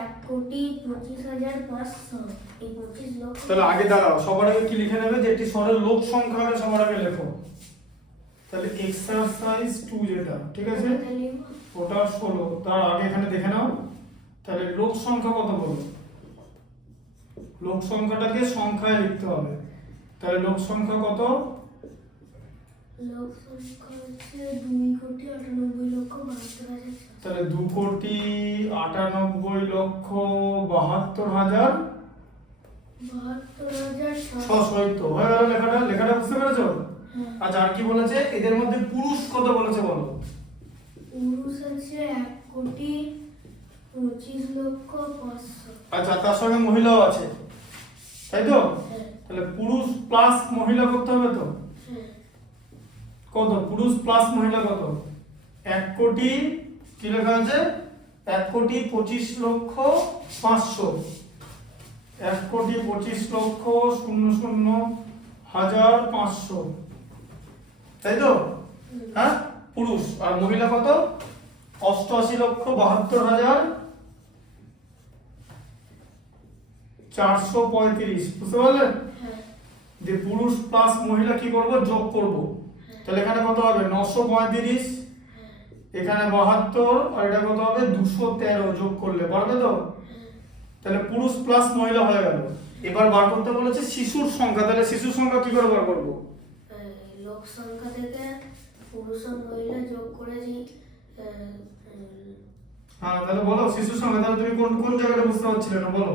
1,25,500 এই 25 লক্ষ। তাহলে আগে দাঁড়াও, সবার আগে কি লিখে নেবে যে একটি শহরের লোক সংখ্যা হবে, সবার আগে লেখো। তাহলে এক্সারসাইজ 2 যেটা, ঠিক আছে, ওটা 16। তার আগে এখানে দেখে নাও তাহলে লোক সংখ্যা কত বলো। লোক সংখ্যাটাকে সংখ্যায় লিখতে হবে। তাহলে লোক সংখ্যা কত? লোক সংখ্যা হচ্ছে 2,98,72,000। তাহলে 2,98,72,000 600 হয়ে গেল লেখাটা। লেখাটা বুঝতে পেরেছো? আচ্ছা, আর কি বলেছে এদের মধ্যে পুরুষ কত বলেছে বলো। পুরুষ আছে 1,25,05,000। আচ্ছা, তার সঙ্গে মহিলাও আছে, তাই তো? তাহলে পুরুষ প্লাস মহিলা করতে হবে তো। কত পুরুষ প্লাস মহিলা কত? 1 কোটি, কি লেখা আছে? 1,25,05,000 1,25,00,000,500, তাই তো? হ্যাঁ, পুরুষ। আর মহিলা কত? 88,72,435। বুঝতে পারলে? যে পুরুষ প্লাস মহিলা কি করব, যোগ করব। তাহলে এখানে কত হবে? 935, এখানে 72, আর এটা কত হবে? 213 যোগ করলে পারবে তো? তাহলে পুরুষ প্লাস মহিলা হয়ে গেল। এবার বার করতে বলেছে শিশুর সংখ্যা। তাহলে শিশুর সংখ্যা কি করে বার করব? লোক সংখ্যা থেকে পুরুষ আর মহিলা যোগ করে হ্যাঁ, তাহলে বলো শিশুর সংখ্যা। তাহলে তুমি কোন কোন জায়গাটা বুঝতে পারছিলে না বলো।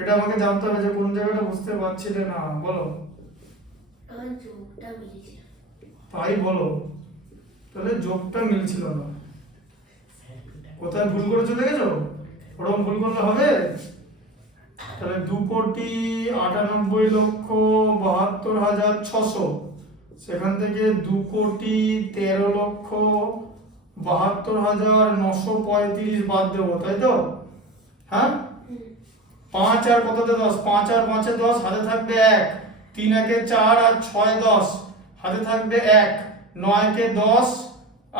এটা আমাকে জানতে হবে যে কোন জায়গাটা বুঝতে পারছিলে না, বলো। যোগটা মিলছে, তাই বলো। তাহলে যোগটা মিলছিল না, কোথায় ভুল করেছো দেখেছো? ওরকম ভুল করলে হবে? তাহলে 2,98,72,600, সেখান থেকে 2,13,72,935 বাদ দেবো, তাই তো? হ্যাঁ, 5 আর কততে 10? 5 আর 5 এ 10, হাতে থাকবে 1। 3 একে 4 আর 6 10, হাতে থাকবে 1। 9 একে 10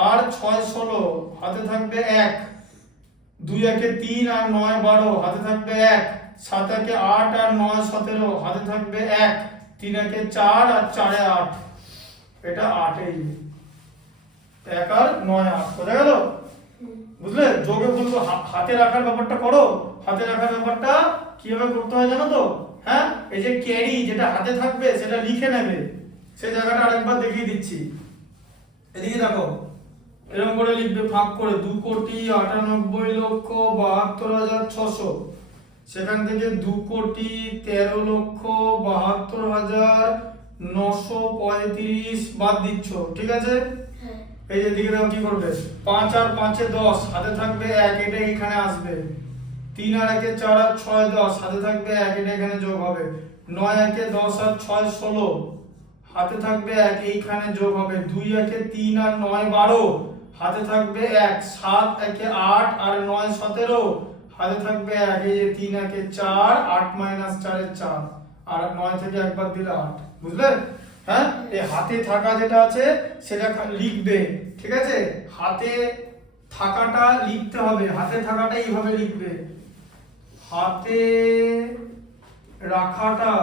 আর 6 16, হাতে থাকবে 1। 2 একে 3 আর 9 12, হাতে থাকবে 1। 7 একে 8 আর 9 17, হাতে থাকবে 1। 3 একে 4 আর 4 এ 8, এটা 8 এই 1 আর 9 8, বোঝা গেল? বুঝলে? যোগে বলবো হাতে রাখার ব্যাপারটা করো। হাতে রাখার ব্যাপারটা কিভাবে করতে হয় জানো তো? হ্যাঁ, এই যে ক্যারি যেটা হাতে থাকবে সেটা লিখে নেবে। সেই জায়গাটা আরেকবার দেখিয়ে দিচ্ছি। এদিকে দেখো, এরকম করে লিখবে ভাগ করে 2,98,72,600, সেখান থেকে 2,13,72,935 বাদ দিচ্ছ, ঠিক আছে? এই যে দিকে দেখো কি করবে, 5 আর 5 এ 10, হাতে থাকবে 1, এটা এখানে আসবে। 3 আর 1 এ 4 আর 6 10, হাতে থাকবে 1, এটা এখানে যোগ হবে। 9 একে 10 আর 6 16, হাতে থাকবে 1, এইখানে যোগ হবে। 2 একে 3 আর 9 12, হাতে থাকবে 1। 7 একে 8 আর 9 17, হাতে থাকবে 1। এই যে 3 একে 4, 8 - 4 এর 4, আর 9 থেকে একবার দিলে 8। বুঝলে? হ্যাঁ, এই হাতে থাকা যেটা আছে সেটা লিখবে, ঠিক আছে? হাতে থাকাটা লিখতে হবে। হাতে থাকাটা এইভাবে লিখবে, হাতে রাখাটা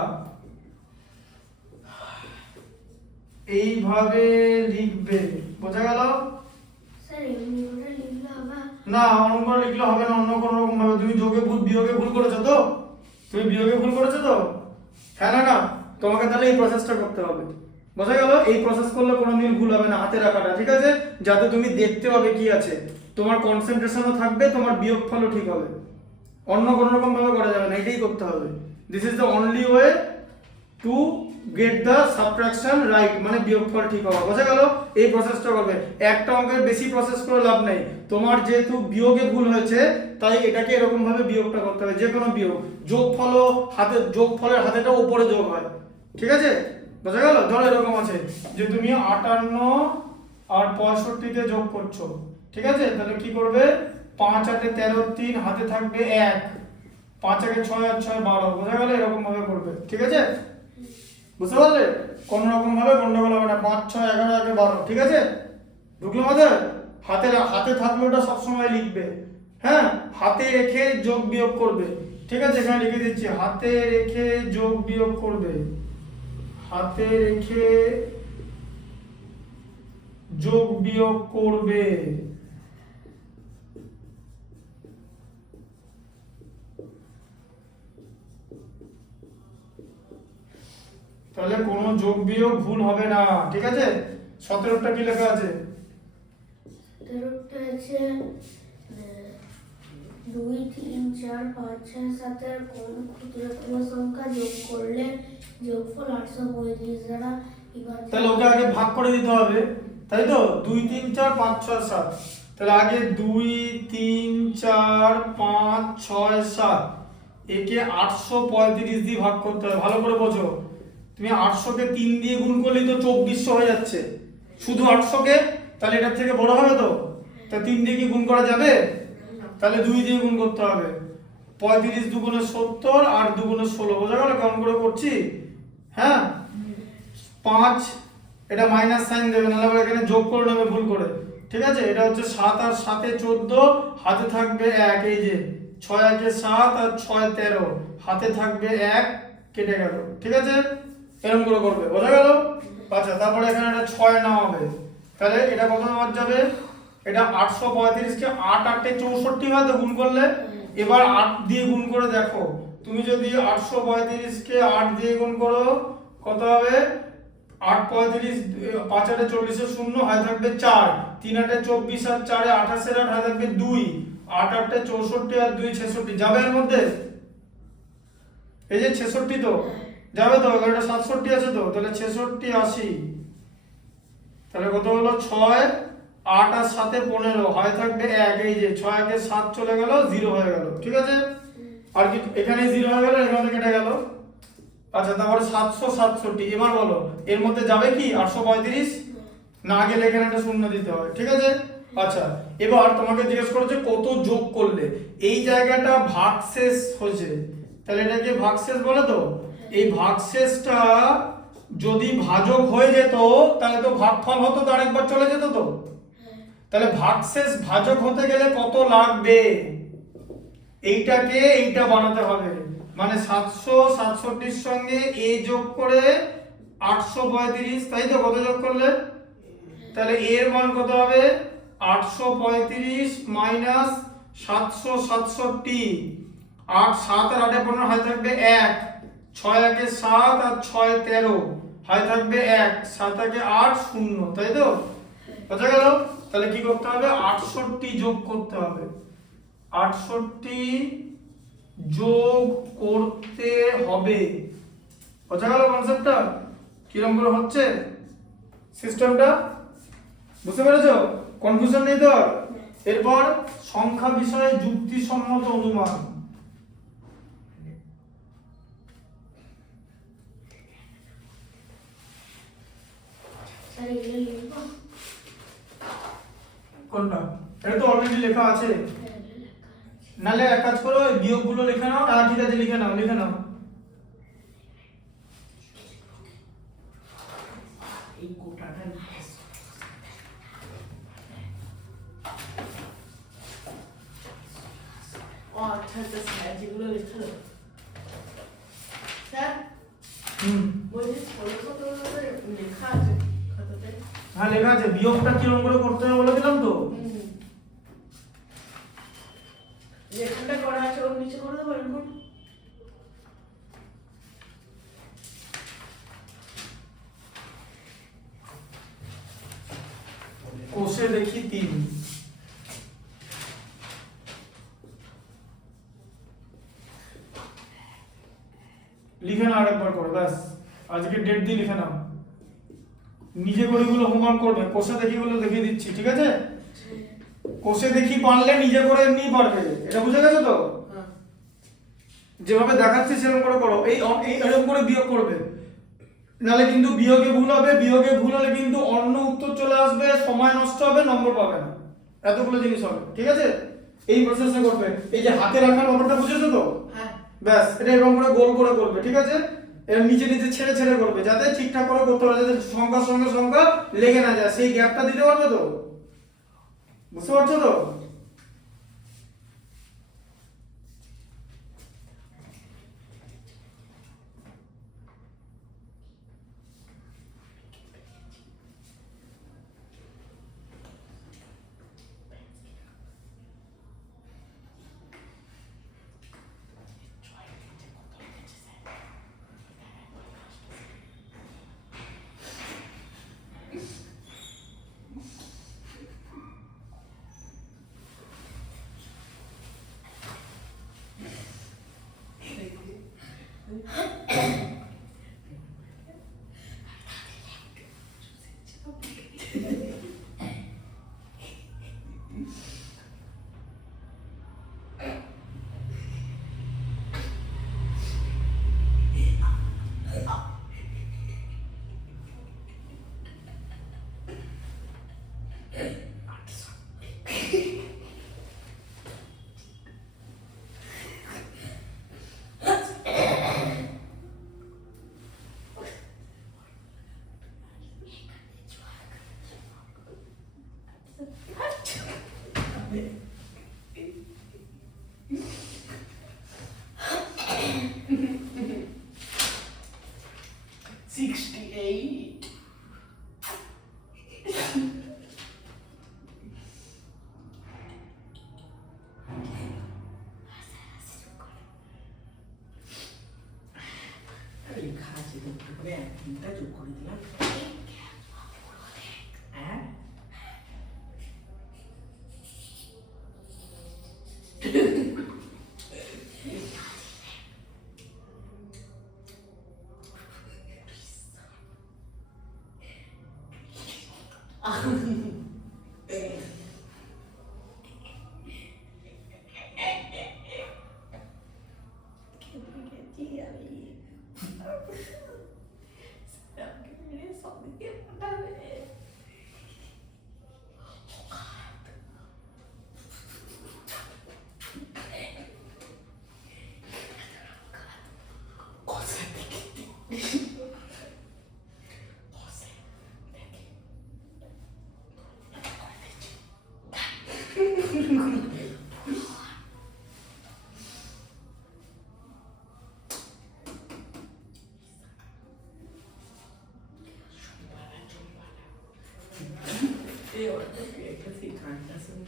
এইভাবে লিখবে, বোঝা গেল? স্যার এমনি করে লিখলে হবে না, অন্য করে লিখলে হবে না, অন্য কোনো রকম ভাবে। তুমি যোগে ভুল বিয়োগে ভুল করেছো তো? তুমি বিয়োগে ভুল করেছো তো? হ্যাঁ না? তোমাকে তাহলে এই প্রসেসটা করতে হবে, বোঝা গেল? এই প্রসেস করলে কোনোদিন ভুল হবে না হাতে রাখাটা, ঠিক আছে? যাতে তুমি দেখতে পাবে কি আছে, তোমার কনসেন্ট্রেশনও থাকবে, তোমার বিয়োগফলও ঠিক হবে। অন্য কোনো রকম ভাবে করা যাবে না, এটাই করতে হবে। This is the only way to get the subtraction right, মানে বিয়োগফল ঠিক হবে, বোঝা গেল? এই প্রসেসটা করবে। একটা অঙ্কের বেশি প্রসেস করে লাভ নেই। তোমার যেহেতু বিয়োগে ভুল হয়েছে, তাই এটাকে এরকম ভাবে বিয়োগটা করতে হবে। যে কোনো বিয়োগ, যোগফলও হাতে, যোগফলের হাতেটা উপরে যোগ হয়, ঠিক আছে? বোঝা গেল? ধরো এরকম আছে যে তুমি 58 আর 65 তে যোগ করছো, ঠিক আছে? তাহলে কি করবে, 5 8 এ 13 3, হাতে থাকবে 1। 5 একে 6 আর 6 12, বোঝা গেল? এরকম ভাবে করবে, ঠিক আছে? বুঝতে পারলে? কোন রকম ভাবে গন্ডগোল হবে না। 5 6 11 1 12, ঠিক আছে? ঢুকলো আমাদের? হাতে থাকলে ওটা সবসময় লিখবে। হ্যাঁ, হাতে রেখে যোগ বিয়োগ করবে। ঠিক আছে, এখানে লিখে দিচ্ছি, হাতে রেখে যোগ বিয়োগ করবে, হাতে রেখে যোগ বিয়োগ করবে। তাহলে কোনো যোগ বিয়োগ ভুল হবে না। ঠিক আছে, 17টা কি লেখা আছে? 17টা আছে 2 3 4 5 6 7 এর কোন ক্ষুদ্রতম সংখ্যা যোগ করলে যোগফল 835 দ্বারা বিভাজ্য। তাহলে ওকে আগে ভাগ করে দিতে হবে, তাই তো? 2 3 4 5 6 7। তাহলে আগে 2 3 4 5 6 7 একে 835 দিয়ে ভাগ করতে হবে। ভালো করে বোঝো, তুমি 800 কে 3 দিয়ে গুণ করলেই তো 2400 হয়ে যাচ্ছে। শুধু 800 কে, তাহলে এটার থেকে বড় হবে তো? তা 3 দিয়ে কি গুণ করা যাবে? তাহলে 2 দিয়ে গুণ করতে হবে। 35 দুগুণে 70 আর দুগুণে 16। বোঝা গেল কেমন করে করছি? হ্যাঁ, 5 এটা মাইনাস সাইন দেবে, নাহলে আবার এখানে যোগ করে নেবে ভুল করে। ঠিক আছে, এটা হচ্ছে 7 আর 7 এ 14, হাতে থাকবে 1। এই যে 6 1 এ 7 আর 6 13, হাতে থাকবে 1, কেটে গেল। ঠিক আছে, এরকম করে করবে। বোঝা গেল? আচ্ছা, তারপরে এখানে এটা 6 নেওয়া হবে। তাহলে এটা কত বাদ যাবে? এটা 835 কে 8 8 এ 64 হয় তো গুণ করলে। এবার 8 দিয়ে গুণ করে দেখো, তুমি যদি 835 কে 8 দিয়ে গুণ করো কত হবে? 8 35 5 8 এ 40 এর 0 হয় থাকবে 4, 3 8 এ 24 আর 4 এ 28 এর 8 হয় থাকবে 2, 8 8 এ 64 আর 2 66। যাবে এর মধ্যে? এই যে 66 তো যাবে তো, এটা 67 আছে তো, তাহলে 66 80। তাহলে কত হলো? 6 8 আর 7 এ 15 হয় থাকবে 1। এই যে 6 1 এ 7 চলে গেল, 0 হয়ে গেল। ঠিক আছে, আর কি এখানে 0 হয়ে গেল, এখান থেকে কেটে গেল। আচ্ছা, তারপরে 767। এবার বলো এর মধ্যে যাবে কি 835? না, আগে এখানে একটা শূন্য দিতে হবে। ঠিক আছে, আচ্ছা এবার তোমাকে জিজ্ঞেস করেছে কত যোগ করলে। এই জায়গাটা ভাগশেষ হয়েছে, তাহলে এটাকে ভাগশেষ বলে তো। এই ভাগশেষটা যদি ভাজক হয়ে যেত তাহলে তো ভাগফল হতো, তো আরেকবার চলে যেত তো। তাহলে ভাগশেষ ভাজক হতে গেলে কত লাগবে? এইটাকে এইটা বানাতে হবে, মানে 767 সঙ্গে a যোগ করে 835, তাই তো? কত যোগ করলে? তাহলে a এর মান কত হবে? 835 মাইনাস 767। 8 7 আর 8 এ 15 হয় থাকবে 1, 6 1 এ 7 আর 6 13 হয় থাকবে 1, 7 1 এ 8 0, তাই তো? বোঝা গেল? তাহলে কি করতে হবে? 68 যোগ করতে হবে। 68 যোগ করতে হবে। বোঝা গেল কনসেপ্টটা কিরকম করে হচ্ছে সিস্টেমটা? বুঝতে পেরেছো? কনফিউশন নেই তো? এরপর সংখ্যা বিষয়ে যুক্তিসম্মত অনুমান। স্যার এগুলো লিখবো? কোনটা? এটা তো অলরেডি লেখা আছে। নালে এক কাজ করো, এই বিয়োগগুলো লিখে নাও। ঠিক আছে, লিখে নাও, লিখে নাও। এই কোটাটা ও আচ্ছা আচ্ছা, স্যার যেগুলো লেখা স্যার বলছি 16 লেখা আছে খাতাতে। হ্যাঁ লেখা আছে, বিয়োগটা কিরকম করে করতে হবে বলে দিলাম তো। লেখাটা করা আছে, ওর নিচে করে দেবো এরকম। কোষে দেখি 3। লিখে নাও আরেকবার করে, ব্যাস আজকে ডেট দিয়ে লিখে নাও। নিজে করে গুলো হোমওয়ার্ক করবে। কোষে দেখি গুলো দেখিয়ে দিচ্ছি, ঠিক আছে? কোষে দেখি পারলে নিজে করে এমনি পারবে, এটা বুঝে গেছো তো? যেভাবে দেখাচ্ছি সেরকম করে করো। এই এরকম করে বিয়োগ করবে, নালে কিন্তু বিয়োগে ভুল হবে। বিয়োগে ভুল হলে কিন্তু অন্য উত্তর চলে আসবে, সময় নষ্ট হবে, নম্বর পাবে না। এতগুলো জিনিস হবে, ঠিক আছে? এই প্রসেসে করবে। এই যে হাতে রাখার ব্যাপারটা বুঝেছো তো? হ্যাঁ, ব্যাস এটা এরকম করে গোল করে করবে, ঠিক আছে? এর নিচে নিচে ছেড়ে ছেড়ে করবে, যাতে ঠিকঠাক করে করতে পারে, যাতে সংখ্যার সঙ্গে সংখ্যা লেগে না যায়। সেই গ্যাপটা দিতে পারবে তো? বুঝতে পারছো তো? 68. লেখা আছে দেখতে করে একদিনটা যোগ করে দিলাম। হ্যাঁ Eu queria que assim, carta assim.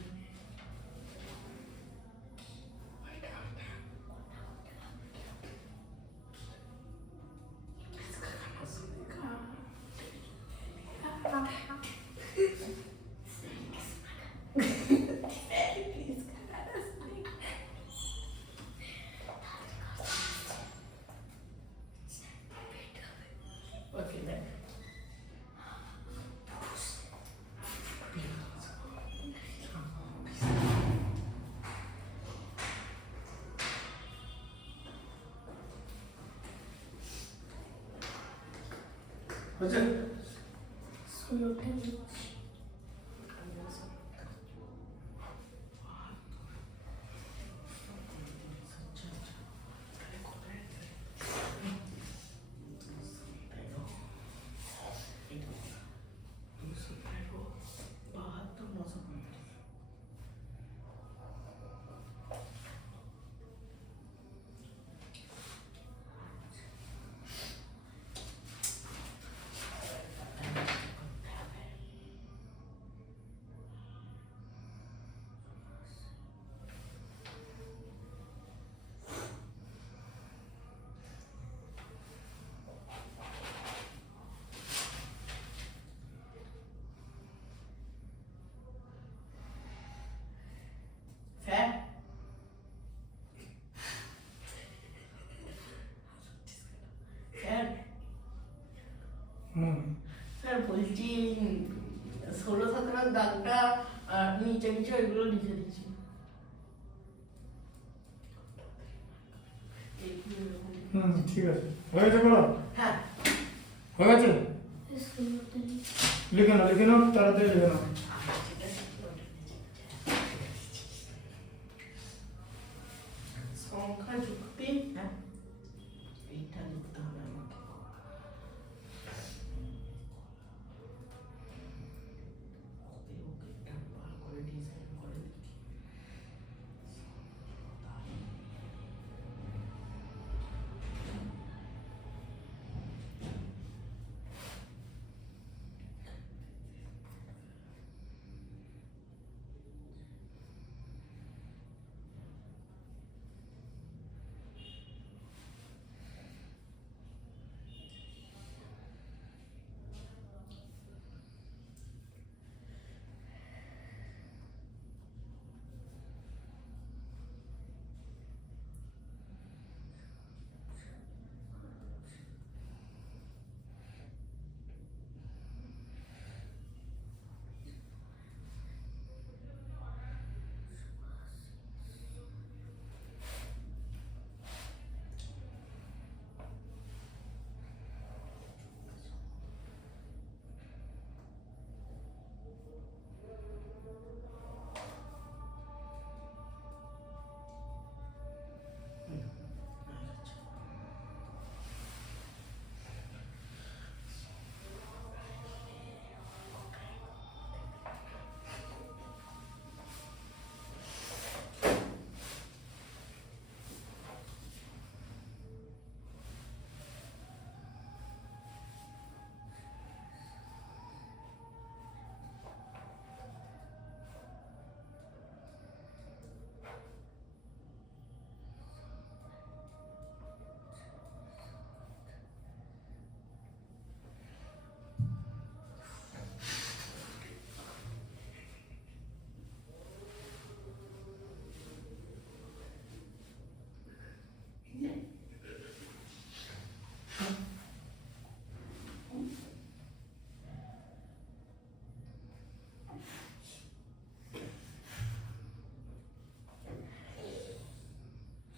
Okay, then. হচ্ছে ষোলোটা দিচ্ছি। Fair? Fair? স্যার বলছি 16-17 দাগটা নিচে নিচে ওইগুলো লিখে দিচ্ছি। ঠিক আছে হয়ে গেছে বলো হ্যাঁ হয়ে গেছে ষোলোটা দিচ্ছি। লিখে নাও তাড়াতাড়ি লিখে নাও ঠিক আছে সংখ্যা যুক্তি হ্যাঁ এইটা লিখতে হবে আমাকে। ওকে একটা বার করে ডিজাইন করে দেখি।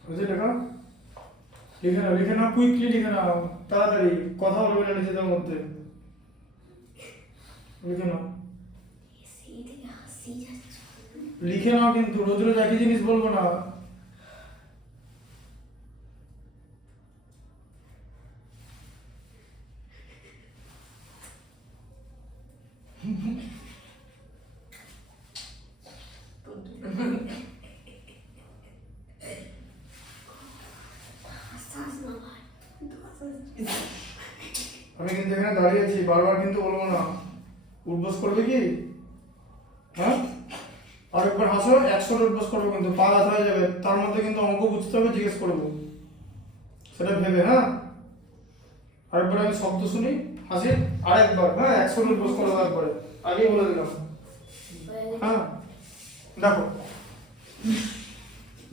বুঝলি লেখা লিখে নাও কুইকলি লিখে নাও তাড়াতাড়ি কথা বলবে না নিজেদের মধ্যে লিখে নাও লিখে নাও কিন্তু রোজ রোজ একই জিনিস বলবো না আমি কিন্তু এখানে দাঁড়িয়ে আছি বারবার কিন্তু বলবো না উঠবস করবে কি হ্যাঁ আরেকবার হাসো 100 উঠবস করবো কিন্তু পা ব্যথা হয়ে যাবে তার মধ্যে কিন্তু অঙ্ক বুঝতে হবে জিজ্ঞেস করবো সেটা ভেবে হ্যাঁ আরেকবার আমি শব্দ শুনি হাসি আরেকবার হ্যাঁ 100 উঠবস করবো একবারে আগেই বলে দিলাম হ্যাঁ দেখো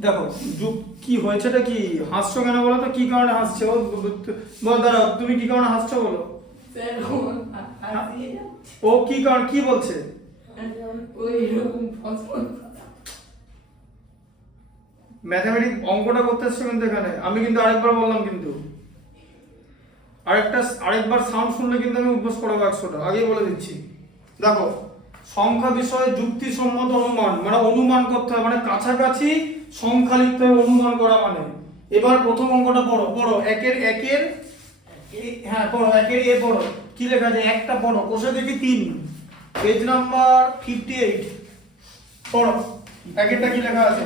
দেখো যুগ কি হয়েছেটা কি হাসছো কেন বলো তো কি কারণে হাসছো বল দাঁড়াও তুমি কি কারণে হাসছো বলো স্যার হাসিয়ে যাচ্ছে ও কি কারণ কি বলছে ওই রকম ফসল ম্যাথমেটিক অঙ্কটা করতে এসছো কিন্তু এখানে আমি কিন্তু আরেকবার বললাম কিন্তু আরেকবার সাউন্ড শুনলে কিন্তু আমি উপোস করাবো 100টা আগেই বলে দিচ্ছি দেখো সংখ্যা বিষয়ে যুক্তিসম্মত অনুমান মানে অনুমান করতে হবে মানে কাছাকাছি সংখ্যা লিখতে হবে অনুমান করা মানে এবার প্রথম অঙ্কটা পড়ো পড়ো একের হ্যাঁ পড়ো একের এ পড়ো কি লেখা আছে একটা পড়ো কোষে দেখি 3 পেজ নাম্বার 58 পড়ো একেরটা কি লেখা আছে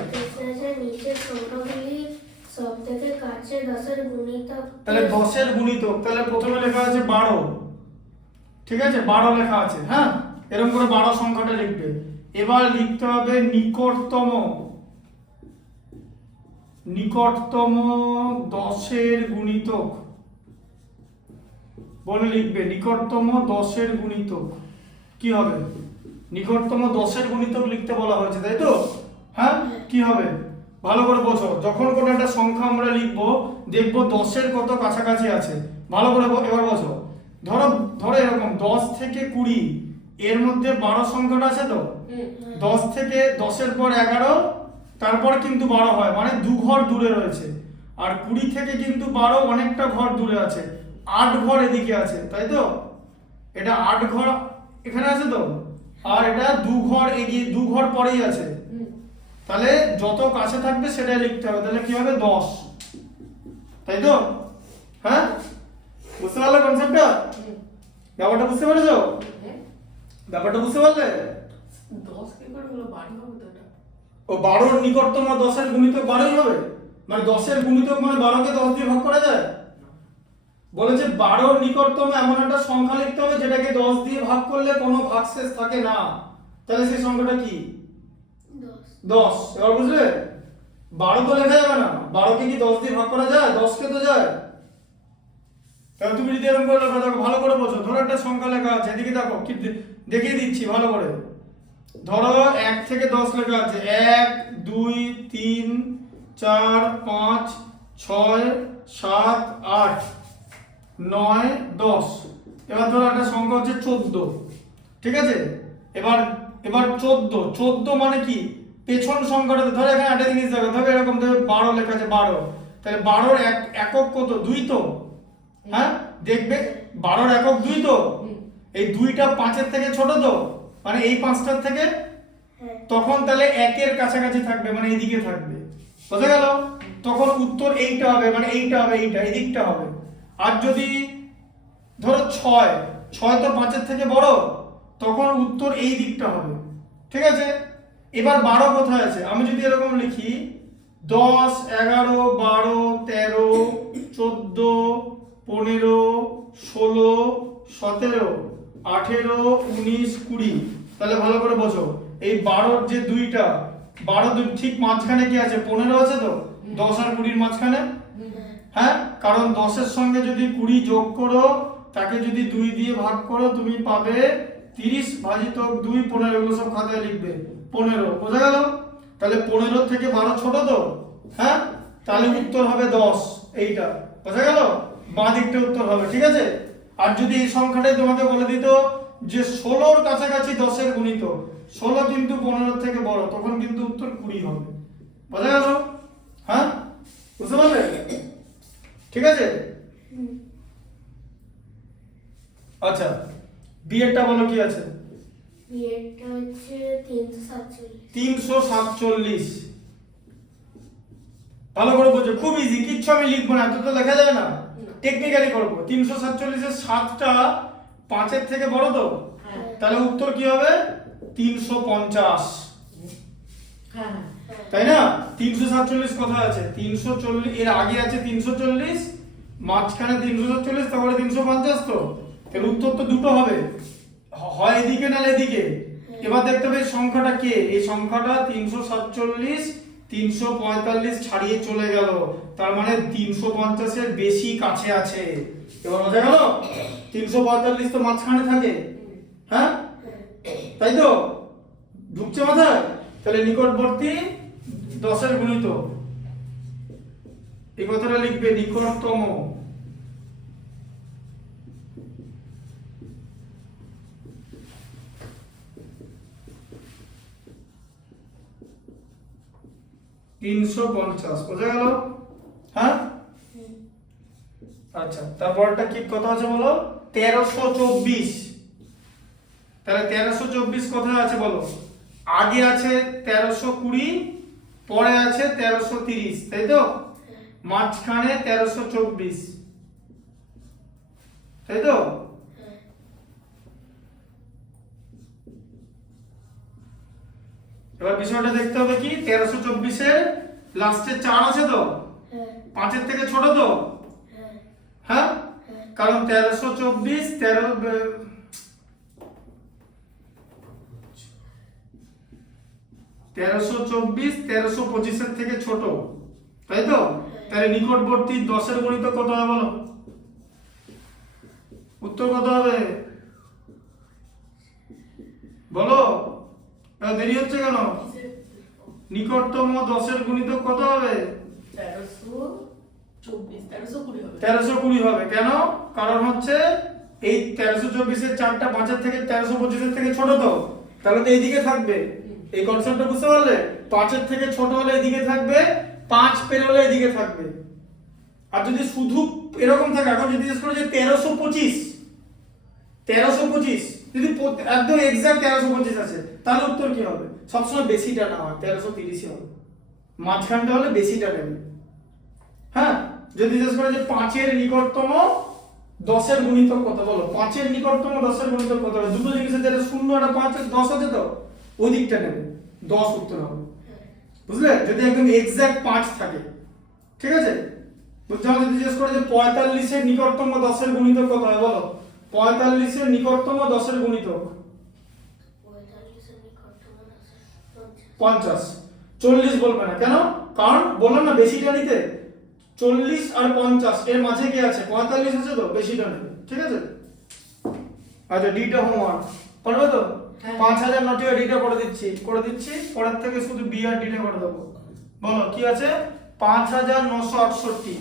নিচের সংখ্যাগুলি সব থেকে কাছে 10-এর গুণিতক তাহলে 10-এর গুণিতক তাহলে প্রথমে লেখা আছে 12 ঠিক আছে 12 লেখা আছে হ্যাঁ এরকম করে 12 সংখ্যাটা লিখবে এবার লিখতে হবে নিকটতম 10-এর গুণিতক বলে লিখবে নিকটতম 10-এর গুণিতক কি হবে নিকটতম 10-এর গুণিতক লিখতে বলা হয়েছে তাই তো হ্যাঁ কি হবে ভালো করে বোঝো যখন কোনো একটা সংখ্যা আমরা লিখবো দেখবো 10-এর কত কাছাকাছি আছে ভালো করে এবার বোঝো ধরো ধরো এরকম 10 থেকে 20 এর মধ্যে 12 সংখ্যাটা আছে তো 10 থেকে 10-এর পর 11 তারপর কিন্তু 12 হয় মানে 2 ঘর দূরে রয়েছে আর 20 থেকে কিন্তু 12 অনেকটা ঘর দূরে আছে 8 ঘর এদিকে আছে তাই তো এটা 8 ঘর এখানে আছে তো আর এটা 2 ঘর এগিয়ে 2 ঘর পরেই আছে তাহলে যত কাছে থাকবে সেটাই লিখতে হবে তাহলে কি হবে 10 তাই তো হ্যাঁ বুঝতে পারলে কনসেপ্টটা ব্যাপারটা বুঝতে পেরেছো ব্যাপারটা বুঝতে পারলে 10 কে করে হলো 12 হবে তো এটা ও 12 এর নিকটতম 10-এর গুণিতক 12ই হবে মানে 10-এর গুণিতক মানে 12 কে 10 দিয়ে ভাগ করা যায় বলেছে 12 এর নিকটতম এমন একটা সংখ্যা লিখতে হবে যেটাকে 10 দিয়ে ভাগ করলে কোনো ভাগশেষ থাকে না তাহলে সেই সংখ্যাটা কি 10 এবার বুঝলে 12 তো লেখা যাবে না 12 কে কি 10 দিয়ে ভাগ করা যায় 10 কে তো যায় তাহলে তুমি যদি এরকম করে লেখা দেখো ভালো করে বোঝো ধরো একটা সংখ্যা লেখা আছে এদিকে দেখো কি দেখিয়ে দিচ্ছি ভালো করে ধরো 1 থেকে 10 লেখা আছে 1 2 3 4 5 6 7 8 9 10 এবার ধরো একটা সংখ্যা হচ্ছে 14 ঠিক আছে এবার 14 মানে কি পেছন সংখ্যাটা ধরো এখানে একটা জিনিস দেখো ধরো এরকম ধরো 12 লেখা আছে 12 তাহলে 12 এর একক কত 2 তো হ্যাঁ দেখবে 12 এর একক 2 তো এই 2টা 5 এর থেকে ছোট তো মানে এই 5টার থেকে তখন তাহলে 1 এর কাছাকাছি থাকবে মানে এইদিকে থাকবে বুঝা গেল তখন উত্তর এইটা হবে মানে এইটা হবে এইটা এই দিকটা হবে আর যদি ধরো 6 তো 5 এর থেকে বড় তখন উত্তর এই দিকটা হবে ঠিক আছে এবার 12 কোথায় আছে আমি যদি এরকম লিখি 10 11 12 13 14 15 16 17 18 19 20 তাহলে ভালো করে বোঝো এই 12 যে দুইটা 12 ঠিক মাঝখানে কি আছে 15 আছে তো 10 আর 20 এর মাঝখানে হ্যাঁ কারণ 10 এর সঙ্গে যদি 20 যোগ করো তাকে যদি 2 দিয়ে ভাগ করো তুমি পাবে 30 ভাজিত 2 15 এগুলো সব খাতায় লিখবে 15 বোঝা গেল তাহলে 15 থেকে 12 ছোট তো হ্যাঁ তাহলে উত্তর হবে 10 এইটা বোঝা গেল বাঁ দিকটা উত্তর হবে ঠিক আছে আর যদি এই সংখ্যাটাই তোমাকে বলে দিত যে 16 এর কাছাকাছি 10 এর গুণিতক 16 কিন্তু 15 থেকে বড় তখন কিন্তু উত্তর 20 হবে বোঝা গেল হ্যাঁ ঠিক আছে? আচ্ছা, বি এরটা বলো কি আছে? বিয়েটা হচ্ছে 347। 347। ভালো করে বলছো, খুব ইজি, কিচ্ছু আমি লিখবো না, এত তো লেখা যায় না, টেকনিক্যালি করবো। 347 এর 7টা 5 এর থেকে বড় তো, হ্যাঁ তাহলে উত্তর কি হবে? 350। হ্যাঁ তাই না? 347 কোথায় আছে? 340 এর আগে আছে 340, মাঝখানে 347, তারপরে 350। তো এর উত্তর তো দুটো হবে, হয় এদিকে নালে এদিকে। এবার দেখতে হবে এই সংখ্যাটা কে, এই সংখ্যাটা 347 345 ছাড়িয়ে চলে গেল, তার মানে 350 এর বেশি কাছে আছে। এবার বোঝা গেল? 345 তো মাঝখানে থাকে, হ্যাঁ তাই তো, ঢুকছে মাথায়? তাহলে নিকটবর্তী 10 এর গুণিতক, এই কথাটা লিখবে, নিকটতম। তিনশো 350, বোঝা গেল? হ্যাঁ আচ্ছা, তারপরটা কি কথা আছে বলো? 1324। তাহলে 1324 কোথায় আছে বলো? আগে আছে 1320, পরে আছে 1330, তাই তো? মাঝখানে 1324, তাই তো? এবার বিষয়টা দেখতে হবে কি, 1324 এর লাস্টে 4 আছে তো, 5 এর থেকে ছোট তো, হ্যাঁ কারণ 1324 1325 এর থেকে ছোট, তাই তো? তাহলে নিকটবর্তী 10 এর গুণিতক কত হবে বলো? উত্তর কত হবে বলো? দেরি হচ্ছে কেন? নিকটতম 10 এর গুণিতক কত হবে? 1320 হবে। কেন? কারণ হচ্ছে এই 1324 এর 4টা 5 এর থেকে 1325 এর থেকে ছোট তো, তাহলে তো এইদিকে থাকবে। এই কনসেপ্টটা বুঝতে পারলে? 5 এর থেকে ছোট হলে এইদিকে থাকবে, 5 পেরোলে এইদিকে থাকবে। আর যদি শুধু এরকম থাকে, এখন যদি জিজ্ঞেস করো যে 1325 যদি একদম এক্সাক্ট 1325 আছে, তাহলে উত্তর কি হবে? সবসময় বেশিটা না হয়, 1330 হবে, মাঝখানটা হলে বেশিটা নেবে। হ্যাঁ, যদি জিজ্ঞেস করে যে 5 এর নিকটতম 10 এর গুণিতক কত বলো? 5 এর নিকটতম 10 এর গুণিতক কত হবে? দুটো জিনিস আছে, 0 আর 5 এর 10 আছে তো, ওই দিকটা নেবে, 10 উত্তর হবে। বুঝলে? যদি একদম এক্সাক্ট 5 থাকে, ঠিক আছে? বুঝছো? যদি জিজ্ঞেস করে যে 45 এর নিকটতম 10 এর গুণিতক কত হবে বলো? 45 এর নিকটতম 10 এর গুণিতক 50। 40 বলবে না, কেন? কারণ বললাম না বেশিটা নিতে, 40 আর 50 এর মাঝে কি আছে? 45 আছে তো, বেশিটা নেবে, ঠিক আছে? আচ্ছা, ডিটা হোমওয়ার্ক করবে তো? 5000 নটিও ডিটা করে দিচ্ছি, পরের থেকে শুধু বি আর ডিটা করে দেবো। বলো কি আছে? 5968,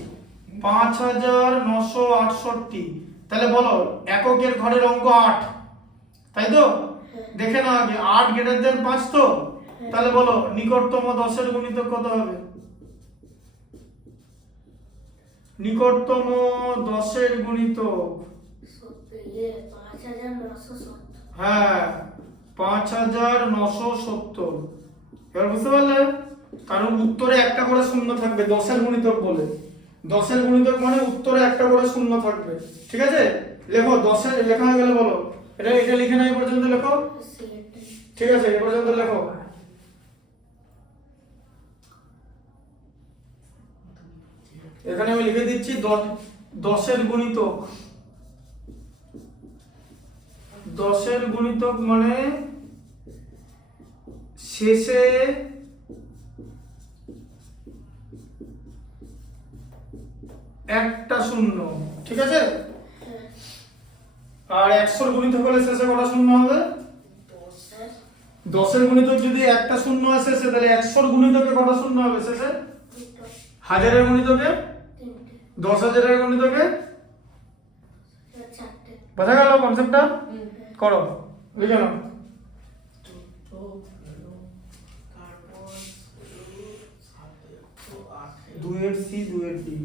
5968। তাহলে বলো এককের ঘরের অঙ্ক 8, তাই তো? দেখে না আগে, 8 গ্রেটার দেন 5 তো, তাহলে বলো নিকটতম 10 এর গুণিতক কত হবে? নিকটতম 10 এর গুণিতক, হ্যাঁ 5970। এবার বুঝতে পারলে? কারণ উত্তরে একটা করে শূন্য থাকবে 10 এর গুণিতক বলে, 10 এর গুণিতক মানে উত্তরে একটা করে শূন্য থাকবে, ঠিক আছে? লেখো, 10 এর লেখা হয়ে গেলে বলো, এটা লিখে না, এই পর্যন্ত লেখো, ঠিক আছে? এই পর্যন্ত লেখো। এখানে আমি লিখে দিচ্ছি 10 এর গুণিতক, 10 এর গুণিতক মানে শেষে একটা শূন্য, ঠিক আছে? আর 100 এর গুণিতক হলে শেষে কটা শূন্য হবে? 10 এর গুণিতক যদি একটা শূন্য আসে শেষে, তাহলে 100 এর গুণিতকে কটা শূন্য হবে শেষে? 1000 এর গুণিতকে, 10000 এর গুণিতকে, বোঝা গেল কনসেপ্টটা? করো, লিখে নাও। 2 এর সি 2 এর ডি।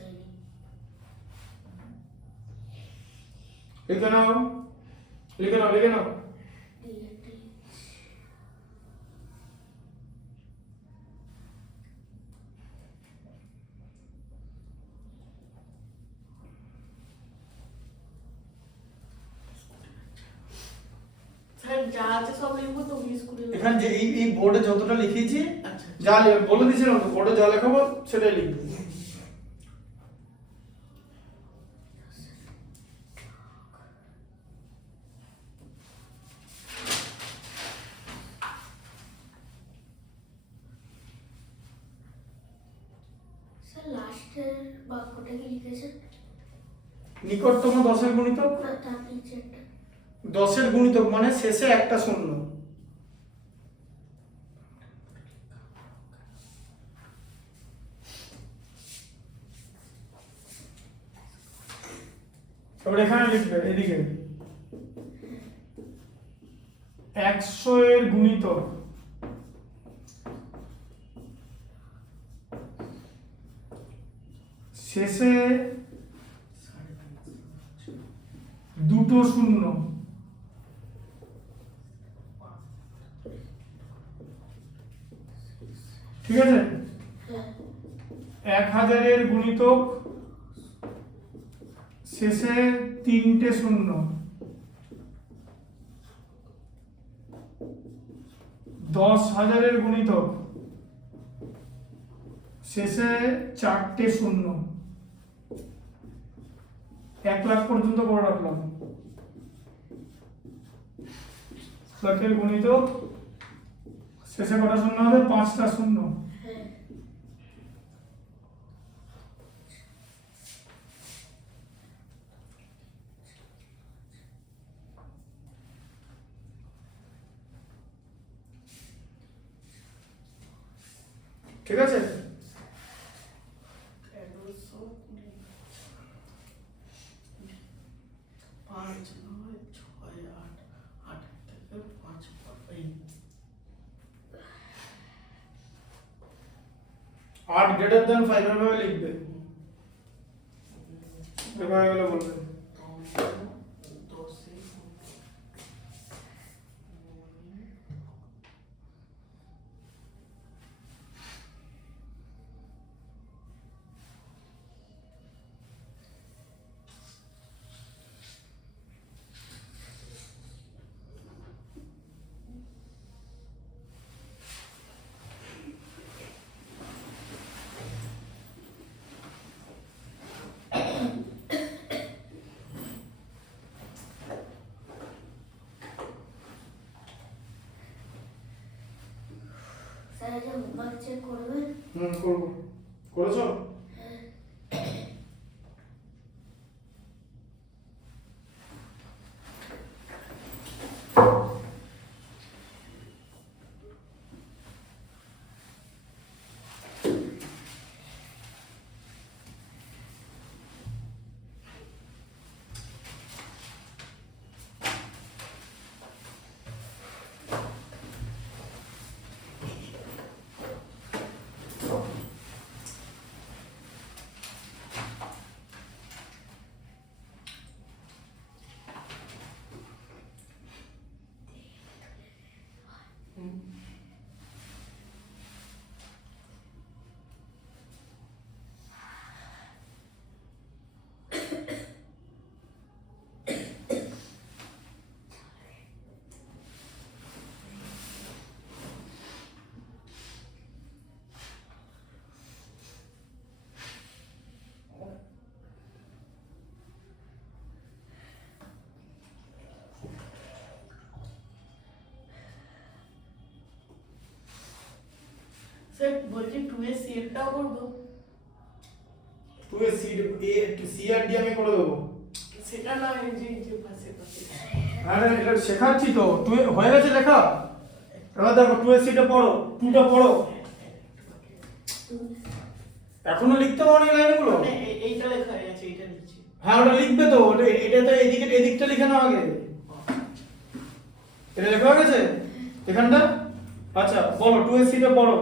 বসাইনি। লিখে নাও লিখে নাও লিখে নাও। ডিএটি স্যার যা আছে সব লিখবো তো স্কুলে এখানে যে এই বোর্ডে যতটা লিখেছি আচ্ছা যা বলে দিয়েছিলাম তো বোর্ডে যা লেখাবো সেটাই লিখবে। স্যার লাস্টের বাক্যটা কি লিখেছেন? নিকটতম 10-এর গুণিতক, না তার নিচেরটা 10-এর গুণিতক মানে শেষে একটা শূন্য। তারপরে এখানে লিখবে এদিকে 100-এর গুণিতক শেষে দুটো শূন্য। ঠিক আছে। হ্যাঁ 1000-এর গুণিতক শেষে তিনটে শূন্য। 10,000-এর গুণিতক শেষে চারটে শূন্য। 1 লাখ পর্যন্ত করে রাখলাম। লাখের গুণিতক শেষে কটা শূন্য হবে? 5টা শূন্য। হ্যাঁ ঠিক আছে। 1120 5 9 6 8 8 থেকে 5 এই 8 গ্রেটার দ্যান 5 এভাবে লিখবে। এভাবে বলে বলবে 10 স্যার এটা হোমওয়ার্ক চেক করবে? করবো। করেছো? স্যার বলছি 2 এর সিএটাও করবো? 2 এর সি আর ডি আমি করে দেবো। সেটা না এই যে পাশে আরে এটা শেখাচ্ছি তো। 2 হয়ে গেছে লেখা। এবার দেখো 2 এর সিটা পড়ো, 2টা পড়ো। এখনো লিখতে পারো এই লাইনগুলো? মানে এইটা লেখা আছে এইটা লিখছি। হ্যাঁ ওটা লিখবে তো। এটা তো এদিকটা লিখে নাও আগে। এটা লেখা হয়ে গেছে এখানটা? আচ্ছা বলো 2 এর সিটা পড়ো।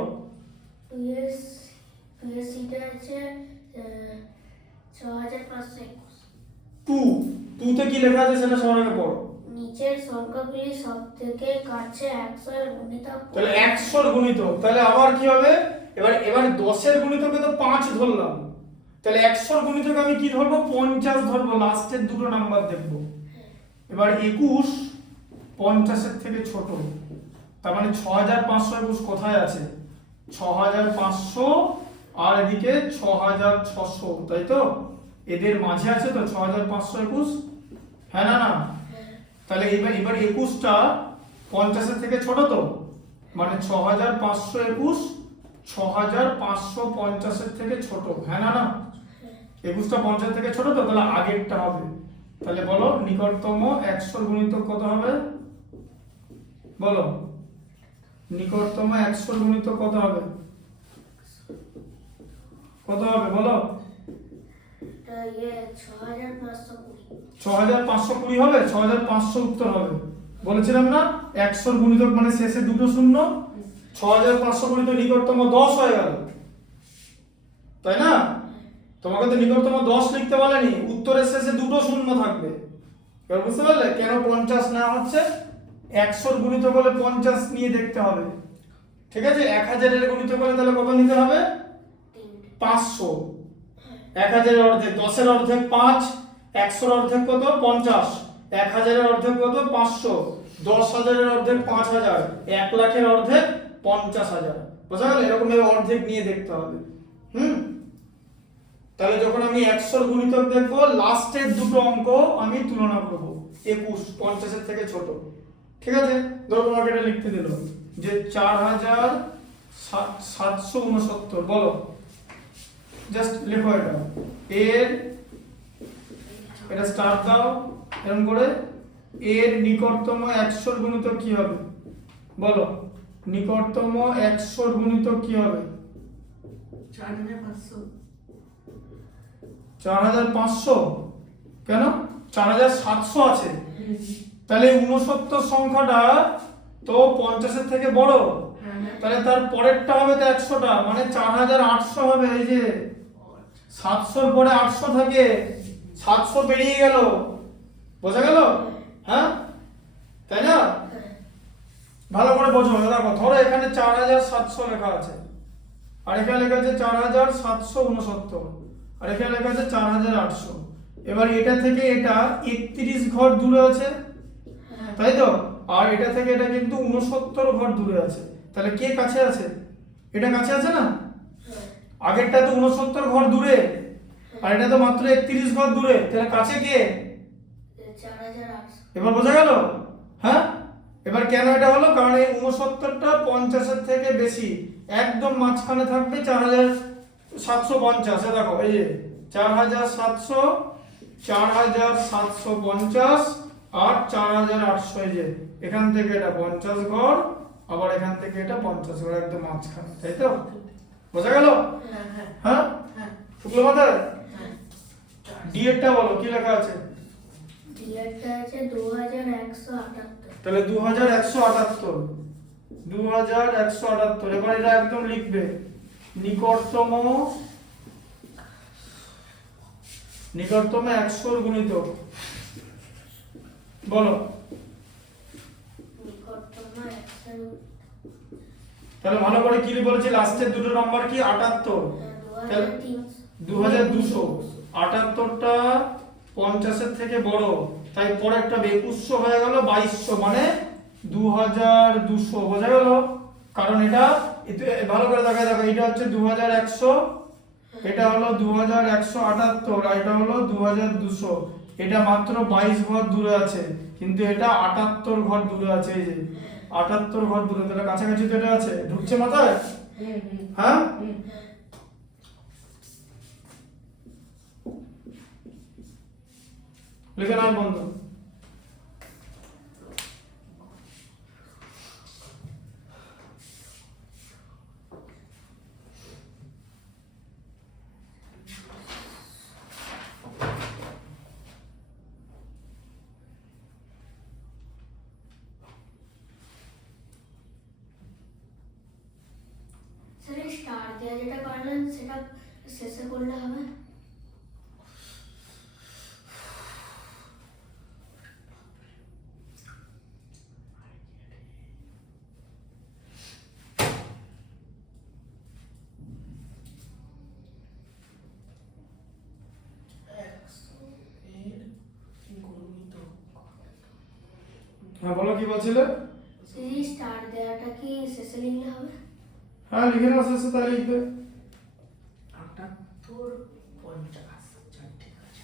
2 এর সিটা আছে 6521। টু টুতে কি লেখা আছে সেটা সবার আগে পড়ো। নিচের সংখ্যাগুলি সব থেকে কাছে 100 এর গুণিতক তাহলে 100 এর গুণিতক, তাহলে আবার কি হবে, এবার 10 এর গুণিতকে তো 5 ধরলাম, তাহলে 100 এর গুণিতক আমি কি ধরবো, 50 ধরবো, লাস্টের দুটো নাম্বার দেখব। এবার 21 50 এর থেকে ছোট, তার মানে 6521 কোথায় আছে, 6500 আর এদিকে 6600, তাই তো, এদের মাঝে আছে তো 6521, হ্যাঁ না না, তাহলে এবার 21টা 50 এর থেকে ছোট তো, মানে 6521 6550 এর থেকে ছোট, হ্যাঁ না না, 21টা 50 থেকে ছোট তো, তাহলে আগেরটা হবে। তাহলে বলো নিকটতম 100 এর গুণিতক কত হবে, বলো নিকটতম 100 এর গুণিতক কত হবে, কত হবে বলো, 6520। 6520 হবে, 6500 উত্তর হবে। বলেছিলাম না 100 এর গুণিতক মানে শেষে দুটো শূন্য, 6500 গুণিত নিকটতম 10 হয়ে গেল, তাই না, তোমাকে তো নিকটতম 10 লিখতে বলেনি, উত্তরের শেষে দুটো শূন্য থাকবে। এবার বুঝতে পারলে কেন 50 না হচ্ছে, 100 এর গুণিতক হলে 50 নিয়ে দেখতে হবে, ঠিক আছে, 1000 এর গুণিতক হলে তাহলে কত নিতে হবে, 500, 1000 এর অর্ধেক, 10 এর অর্ধেক 5, 100 এর অর্ধেক কত 50, 1000 এর অর্ধেক কত 500, 10000 এর অর্ধেক 5000, 1 লাখের অর্ধেক 50000, বুঝা গেল, এরকম ভাবে অর্ধেক নিয়ে দেখতে হবে। তাহলে যখন আমি 100 এর গুণিতক দেখব, লাস্টের দুটো অঙ্ক আমি তুলনা করব, 21 50 এর থেকে ছোট, ঠিক আছে, ধরো তোমাকে এটা লিখতে দিল যে 4769, বলো জাস্ট লেখো এটা, এটা স্টার দাও এরকম করে, এর নিকটতম 100 এর গুণিতক কি হবে, বলো নিকটতম 100 এর গুণিতক কি হবে, 4500। 4500, কেন 4700 আছে, তাহলে 69 সংখ্যাটা তো 50 এর থেকে বড়, তাহলে তার পরেরটা হবে তো 100টা, মানে 4800 হবে, এই যে 700 এর পরে 800 থাকে, 700 বেরিয়ে গেল, বোঝা গেল, হ্যাঁ তাই না, ভালো করে বোঝো, দেখো ধরো এখানে 4700 লেখা আছে, আর এখানে লেখা আছে 4769, আর এখানে লেখা আছে 4800, এবার এটা থেকে এটা 31 ঘর দূরে আছে, তাই তো, আর এটা থেকে এটা কিন্তু 69 ঘর দূরে আছে, তাহলে কে কাছে আছে, এটা কাছে আছে না, আগেরটা তো 69 ঘর দূরে, আর এটা তো মাত্র 31 ঘর দূরে, তাহলে কাছে কে, 4800। এবার বোঝা গেল, হ্যাঁ, এবার কেন এটা হলো, কারণ এই 69টা 50 এর থেকে বেশি, একদম মাঝখানে থাকবে 4750, দেখো এই যে 4700, 4750 আর 4800, এই যে এখান থেকে এটা 50 ঘর, আবার এখান থেকে এটা 50 ঘর, একদম মাঝখানে, তাই তো, বোঝা গেল, হ্যাঁ শুক্লো মাথায়। ডি এরটা বলো কি লেখা আছে, ডিএটা আছে 2178। তাহলে 2178, এবার এটা একদম লিখবে, নিকটতম 100 এর গুণিতক, বলো নিকটতম 100। তাহলে ভালো করে কি বলেছি, লাস্টের দুটো নাম্বার কি 78, 2200, 78টা 50 এর থেকে বড়, তাই পরেরটা 2100 হয়ে গেল, 2200 মানে 2200, বোঝা গেল, কারণ এটা ভালো করে দেখো, এটা হচ্ছে 2100, এটা হলো 2178, আর এটা হলো 2200, এটা মাত্র 22 ঘর দূরে আছে, কিন্তু এটা 78 ঘর দূরে আছে, এই যে 78 ঘর দূরে, তাহলে কাছাকাছি তো এটা আছে, ঢুকছে মাথায়, হ্যাঁ লিখে নাও বন্ধু। স্যার স্টার দেওয়া যেটা করলেন সেটা শেষে করলে হবে, হ্যাঁ বলো কি বলছিলে? সিরিজ স্টার দেওয়াটা কি শেষে লিখলে হবে? হ্যাঁ লিখে নাও শেষে, তাই লিখবে। 78.50। আচ্ছা ঠিক আছে।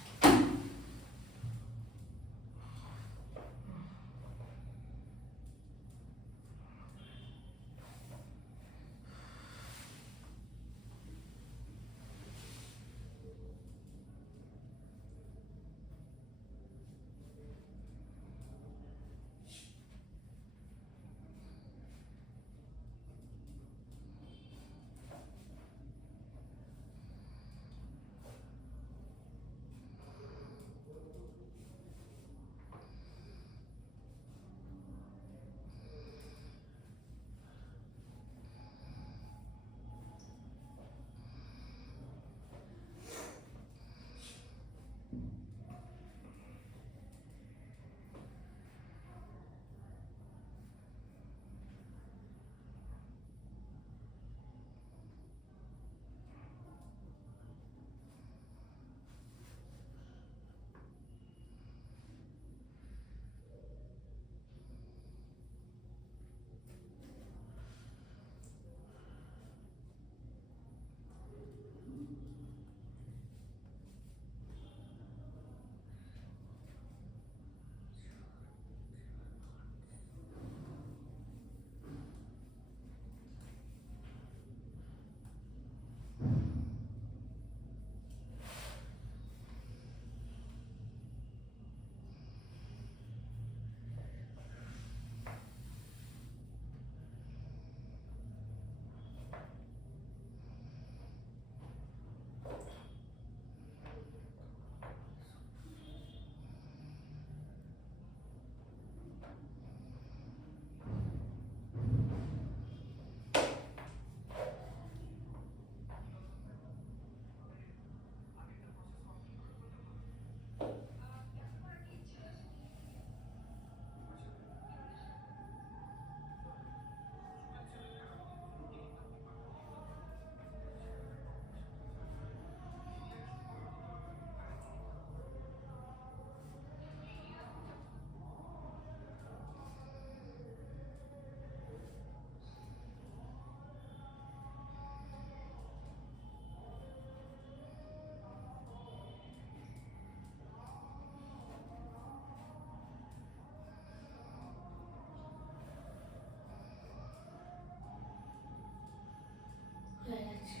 হয়ে গেছে।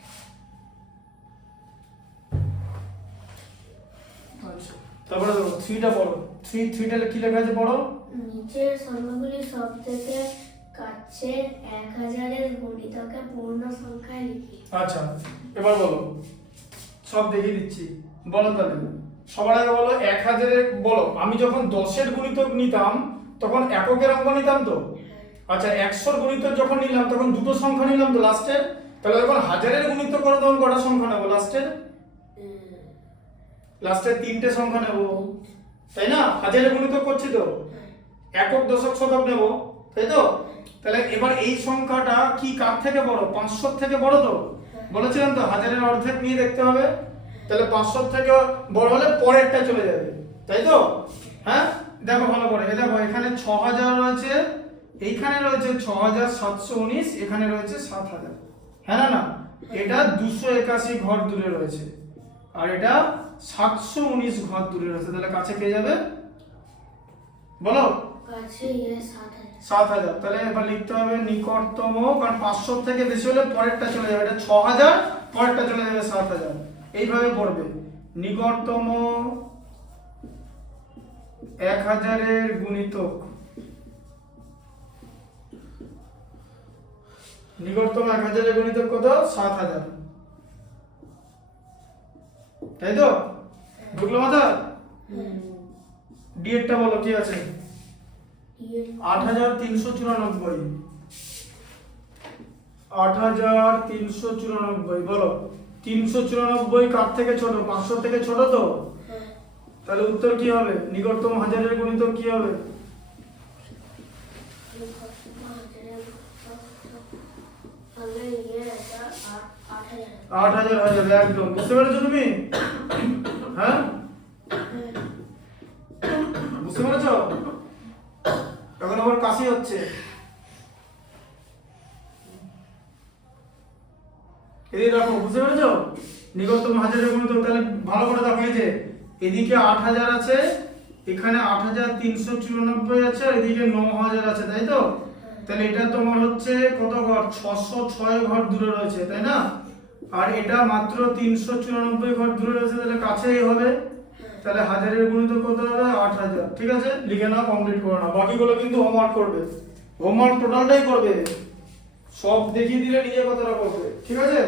আচ্ছা তারপরে দেখো 3টা পড়ো। 3টা কি লেখা আছে পড়ো? নিচের সংখ্যাগুলি সব থেকে কাছে 1000-এর গুণিতকে পূর্ণ সংখ্যায় লিখি। আচ্ছা এবার বলো, সব দেখিয়ে দিচ্ছি, বলো তাহলে। সবার আগে বলো 1000-এর, বলো আমি যখন 10-এর গুণিতক নিতাম তখন এককের অঙ্ক নিতাম তো। আচ্ছা 100-এর গুণিতক যখন নিলাম তখন দুটো সংখ্যা নিলাম তো লাস্টের। তাহলে যখন 1000-এর গুণিতক করে তখন কটা সংখ্যা নেবো লাস্টের? লাস্টের 3টে সংখ্যা নেব, তাই না? 1000-এর গুণিতক করছি তো, একক দশক শতক নেব, তাই তো? তাহলে এবার এই সংখ্যাটা কি কার থেকে বড়? 500 থেকে বড় তো? বলেছিলাম তো 1000-এর অর্ধেক নিয়ে দেখতে হবে। তাহলে 500 থেকে বড় হলে পরেরটা চলে যাবে, তাই তো? হ্যাঁ দেখো ভালো করে, এই দেখো এখানে 6000 রয়েছে, এইখানে রয়েছে 6719, এখানে রয়েছে 7000, হ্যাঁ না? না এটা 281 ঘর দূরে রয়েছে আর এটা 719 ঘর দূরে রয়েছে, তাহলে কাছে কে যাবে বলো? কাছে 7000। 7000। তাহলে এবার লিখতে হবে নিকটতম, কারণ 500 থেকে বেশি হলে পরেরটা চলে যাবে, এটা 6000, পরেরটা চলে যাবে 7000, এইভাবে পড়বে। নিকটতম 1000-এর গুণিতক, নিকটতম 1000-এর গুণিতক কত? 7000, তাই তো? ঢুকলো মাথা? ডি এরটা বলো কি আছে? 8394। 8394 বলো। 394 কার থেকে ছোট? 500 থেকে ছোট তো? তাহলে উত্তর কি হবে? নিকটতম 1000-এর গুণিতক কি হবে? তাহলে 8000। 8000 হয়ে যাবে একদম। বুঝতে পেরেছো তুমি? হ্যাঁ বুঝতে পেরেছো? এখন 80 হচ্ছে। এদিকে দেখো, বুঝতে পেরেছো? নিকটতম হাজারের গুণিতক, তাহলে ভালো করে দেখো, এই যে এদিকে 8000 আছে, এখানে 8394 আছে, আর এদিকে 9000 আছে, তাই তো? তাহলে এটা তোমার হচ্ছে কত ঘর? 606 ঘর দূরে রয়েছে, তাই না? আর এটা মাত্র 394 ঘর দূরে রয়েছে, তাহলে কাছেই হবে। তাহলে হাজারের গুণিতক কত হবে? 8000। ঠিক আছে, লিখে নাও, কমপ্লিট করে নাও। বাকিগুলো কিন্তু হোমওয়ার্ক করবে, হোমওয়ার্ক টোটালটাই করবে, সব দেখিয়ে দিলে নিজে কতটা করবে। ঠিক আছে?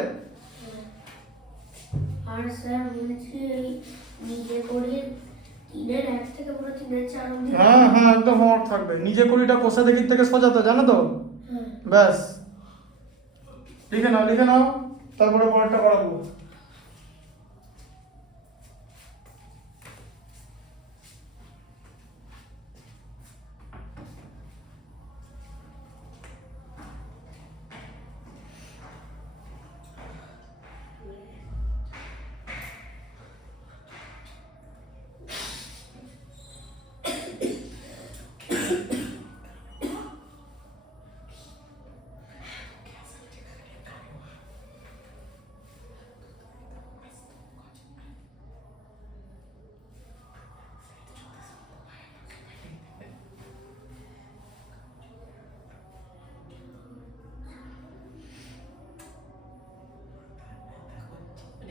আর স্যার বলছি এই নিজে করি 3-এর 1 থেকে পুরো 3-এর 4 অবধি। হ্যাঁ হ্যাঁ, একদম হোমওয়ার্ক থাকবে। নিজে করিটা কোষা দেখির থেকে সোজা তো, জানো তো? হ্যাঁ। ব্যাস, লিখে নাও, লিখে নাও, তারপরে পরেরটা করাবো।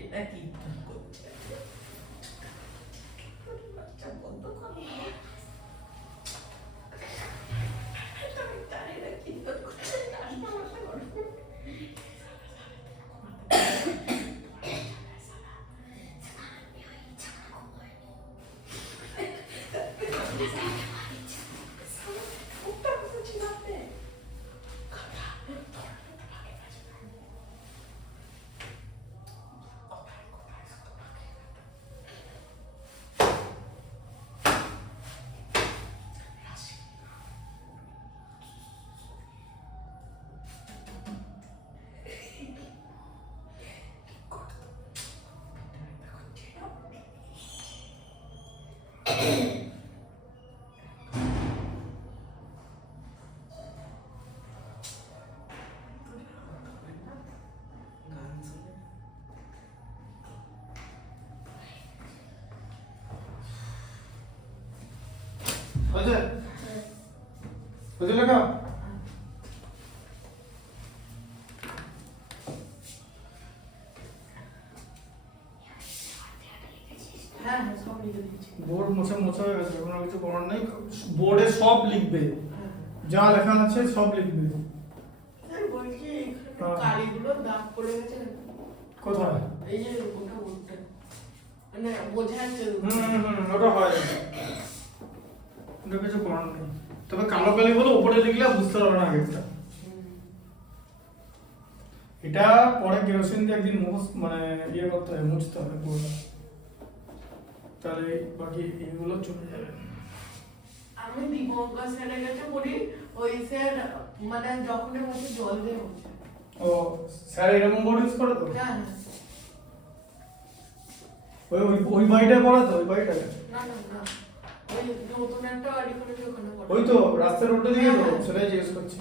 এটা কি করছে? বাচ্চা বন্ধ করো। আমি জানি না কি করছে। আসতে বসে করো। ওটা বুঝছি না আপনি। বুঝলে? বুঝলে লেখা? হ্যাঁ হ্যাঁ সব লিখে দিয়েছি। বোর্ড মোছা মোছা হয়ে গেছে, কোনো কিছু করার নেই। বোর্ডে সব লিখবে, হ্যাঁ। যা লেখা আছে সব লিখবে। স্যার বলছি এখানে হ্যাঁ। কালিগুলো দাগ পড়ে গেছে। কোথায়? এই যে ওটা বলতে মানে বোঝা যাচ্ছে। ওটা হয়, ওটা কিছু করার নেই। তবে কালো কালি বলে উপরে লিখলে বুঝতে পারবে না আগেরটা। এটা পরে কেরোসিন দিয়ে একদিন মানে ইয়ে করতে হবে, মুছতে হবে পুরোটা, তাহলে বাকি এইগুলো চলে যাবে। আমি দীপঙ্কর স্যারের কাছে পড়ি, ওই স্যার মানে যখনই মুখে জল দিয়ে মুছে। ও স্যার এরকম বোর্ড ইউজ করে তো? হ্যাঁ ওই ওই ওই বাড়িটা পড়া তো, ওই বাড়িটা? না না না, ওই নতুন একটা বাড়ি করেছে ওখানে পড়ে। ওই তো রাস্তার রোডটা দিকে তো, হ্যাঁ। সেটাই জিজ্ঞেস করছি।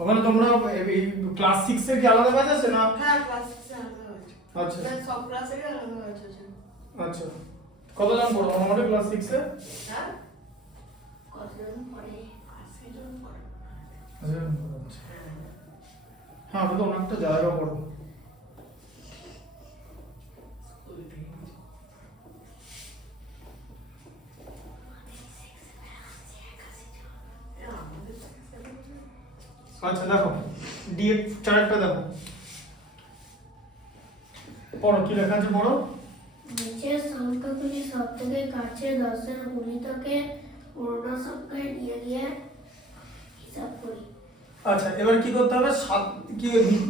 ওখানে তোমরা এই ক্লাস 6 এর কি আলাদা ব্যাচ আছে না? হ্যাঁ ক্লাস 6 এ আলাদা হয়েছে। আচ্ছা মানে সব ক্লাসেরই আলাদা হয়েছে। আচ্ছা, কতজন পড়ো আমাদের ক্লাস 6 এ? হ্যাঁ কতজন পড়ে? 80 জন পড়ে। আচ্ছা, হ্যাঁ আমি তো অনেকটা জায়গা পড়ো। আচ্ছা দেখো, ডি এর চার্টটা দেখো, পড়ো কি লেখা আছে পড়ো। নিচের সংখ্যাগুলি সব থেকে কাছে 10-এর গুণিতকে পূর্ণ সংখ্যায় নিয়ে গিয়ে হিসাব করি। আচ্ছা এবার কি করতে হবে, কি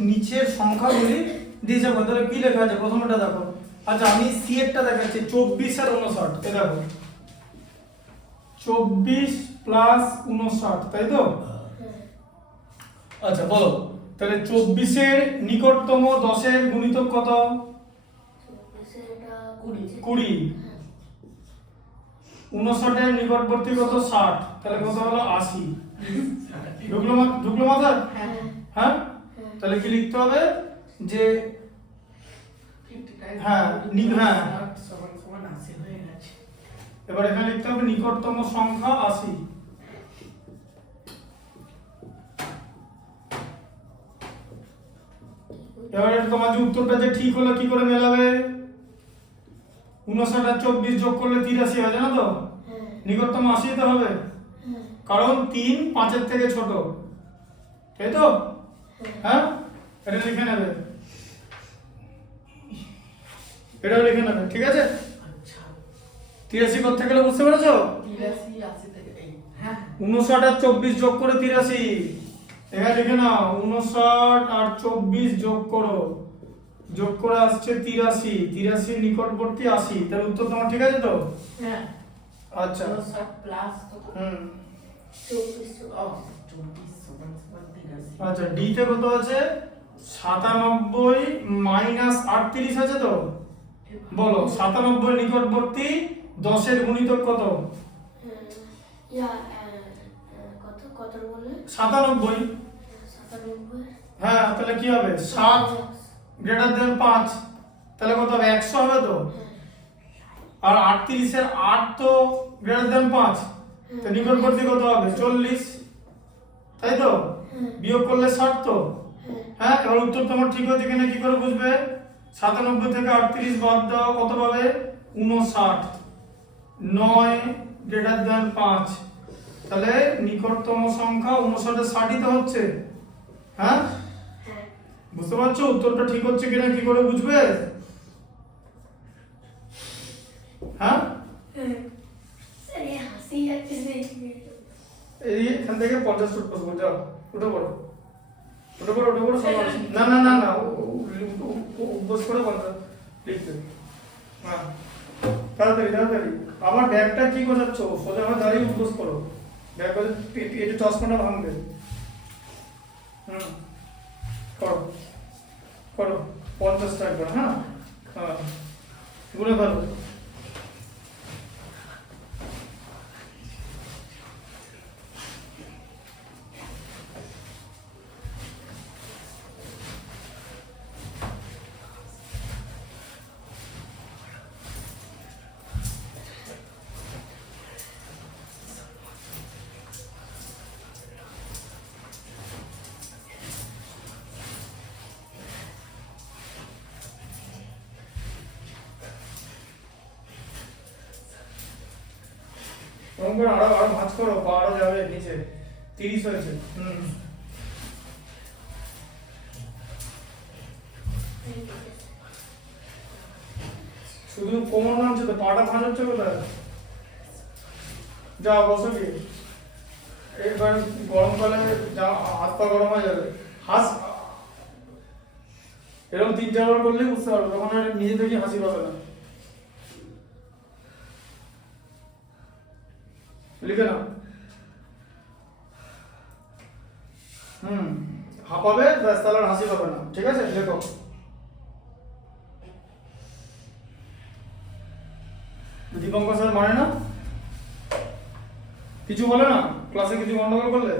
নিচের সংখ্যাগুলি দিয়ে যাবো, তাহলে কি লেখা আছে প্রথমটা দেখো। আচ্ছা আমি সি এরটা দেখাচ্ছি, 24 আর 59, এ দেখো 24 প্লাস 59, তাই তো? হ্যাঁ। আচ্ছা বলো, তাহলে 24 এর নিকটতম 10 এর গুণিতক কত? 24-এর এটা 20 20। হ্যাঁ। 59 এর নিকটবর্তী কত 60, তাহলে কত হলো 80। ঢুকলো মাথায়? হ্যাঁ হ্যাঁ, তাহলে কি লিখতে হবে যে 59 হ্যাঁ, হ্যাঁ। সমান সমান 80 হয়ে গেছে। এবার এখানে লিখতে হবে নিকটতম সংখ্যা 80। এবারে তোমার যে উত্তরটা যে ঠিক হলো কি করে মেলাবে? 59 আর 24 যোগ করলে 83 হয়, জানো তো? হ্যাঁ নিকটতম 80 তে হবে, হ্যাঁ কারণ 3 5 এর থেকে ছোট, তাই তো? হ্যাঁ, এটা লিখে নেবে, এটাও লিখে নেবে, ঠিক আছে? আচ্ছা 83 করতে গেলে বুঝতে পেরেছো? 83 80 থেকে এই হ্যাঁ 59 আর 24 যোগ করে 83, এখানে লিখে নাও 59 আর 24 যোগ করো, যোগ করে আসছে 83, 83 নিকটবর্তী 80, তাহলে উত্তর তোমার ঠিক আছে তো? হ্যাঁ আচ্ছা, 60 প্লাস কত? 24 ও 24 সমান সমান 83। আচ্ছা ডি তে কত আছে? 97 মাইনাস 38 আছে তো? বলো 97 নিকটবর্তী 10 এর গুণিতক কত? ইয়া কত কত বলে 97। 97 হ্যাঁ, তাহলে কি হবে? 7 গ্রেটার দেন 5, তাহলে কত হবে? 100 হবে তো? আর 38 এর 8 তো গ্রেটার দেন 5, তো নিকটবর্তী কত হবে? 40, তাই তো? বিয়োগ করলে 60 তো? হ্যাঁ, এবার উত্তর তোমার ঠিক হয়েছে কিনা কি করে বুঝবে? 97 থেকে 38 বাদ দাও, কত পাবে? 59। 9 গ্রেটার দেন 5, তাহলে নিকটতম সংখ্যা 59 এর 60 তো হচ্ছে। হ্যাঁ, হ্যাঁ বুঝতে পারছো উত্তরটা ঠিক হচ্ছে কিনা কি করে বুঝবে? হ্যাঁ, স্যার এই হাসি যাচ্ছে এই এখান থেকে 50 ফুট বসবো, যাও উঠে পড়ো, উঠে পড়ো, উঠে পড়ো, সব আছে। না না না না, বস করে বন্ধ লিখতে। হ্যাঁ, তাড়াতাড়ি তাড়াতাড়ি। আমার ব্যাগটা কি গোছাচ্ছ? সোজা হয়ে দাঁড়িয়ে উপোস করো, ব্যাগ এটা চশমাটা ভাঙবে। করো করো 50 টাকা করে, হ্যাঁ হ্যাঁ, গুনে ফেলো। ওরকম করে আরো ভাঁজ করো, আরো যাবে নিচে। 30 হয়েছে। শুধু কোমর নামছে তো, পাটা ভাঁজ হচ্ছে কোথায়? যা বসো কি, এবার গরমকালে যা হাত পা গরম হয়ে যাবে। হাস এরকম 3-4 বার করলেই বুঝতে পারবে, তখন আর নিজে থেকে হাসি পাবে না। লিখে নাও। হাঁপাবে, ব্যাস, তাহলে আর হাসি পাবে না, ঠিক আছে? লেখো। দীপঙ্কর স্যার মানে না, কিছু বলে না ক্লাসে, কিছু গন্ডগোল করলে?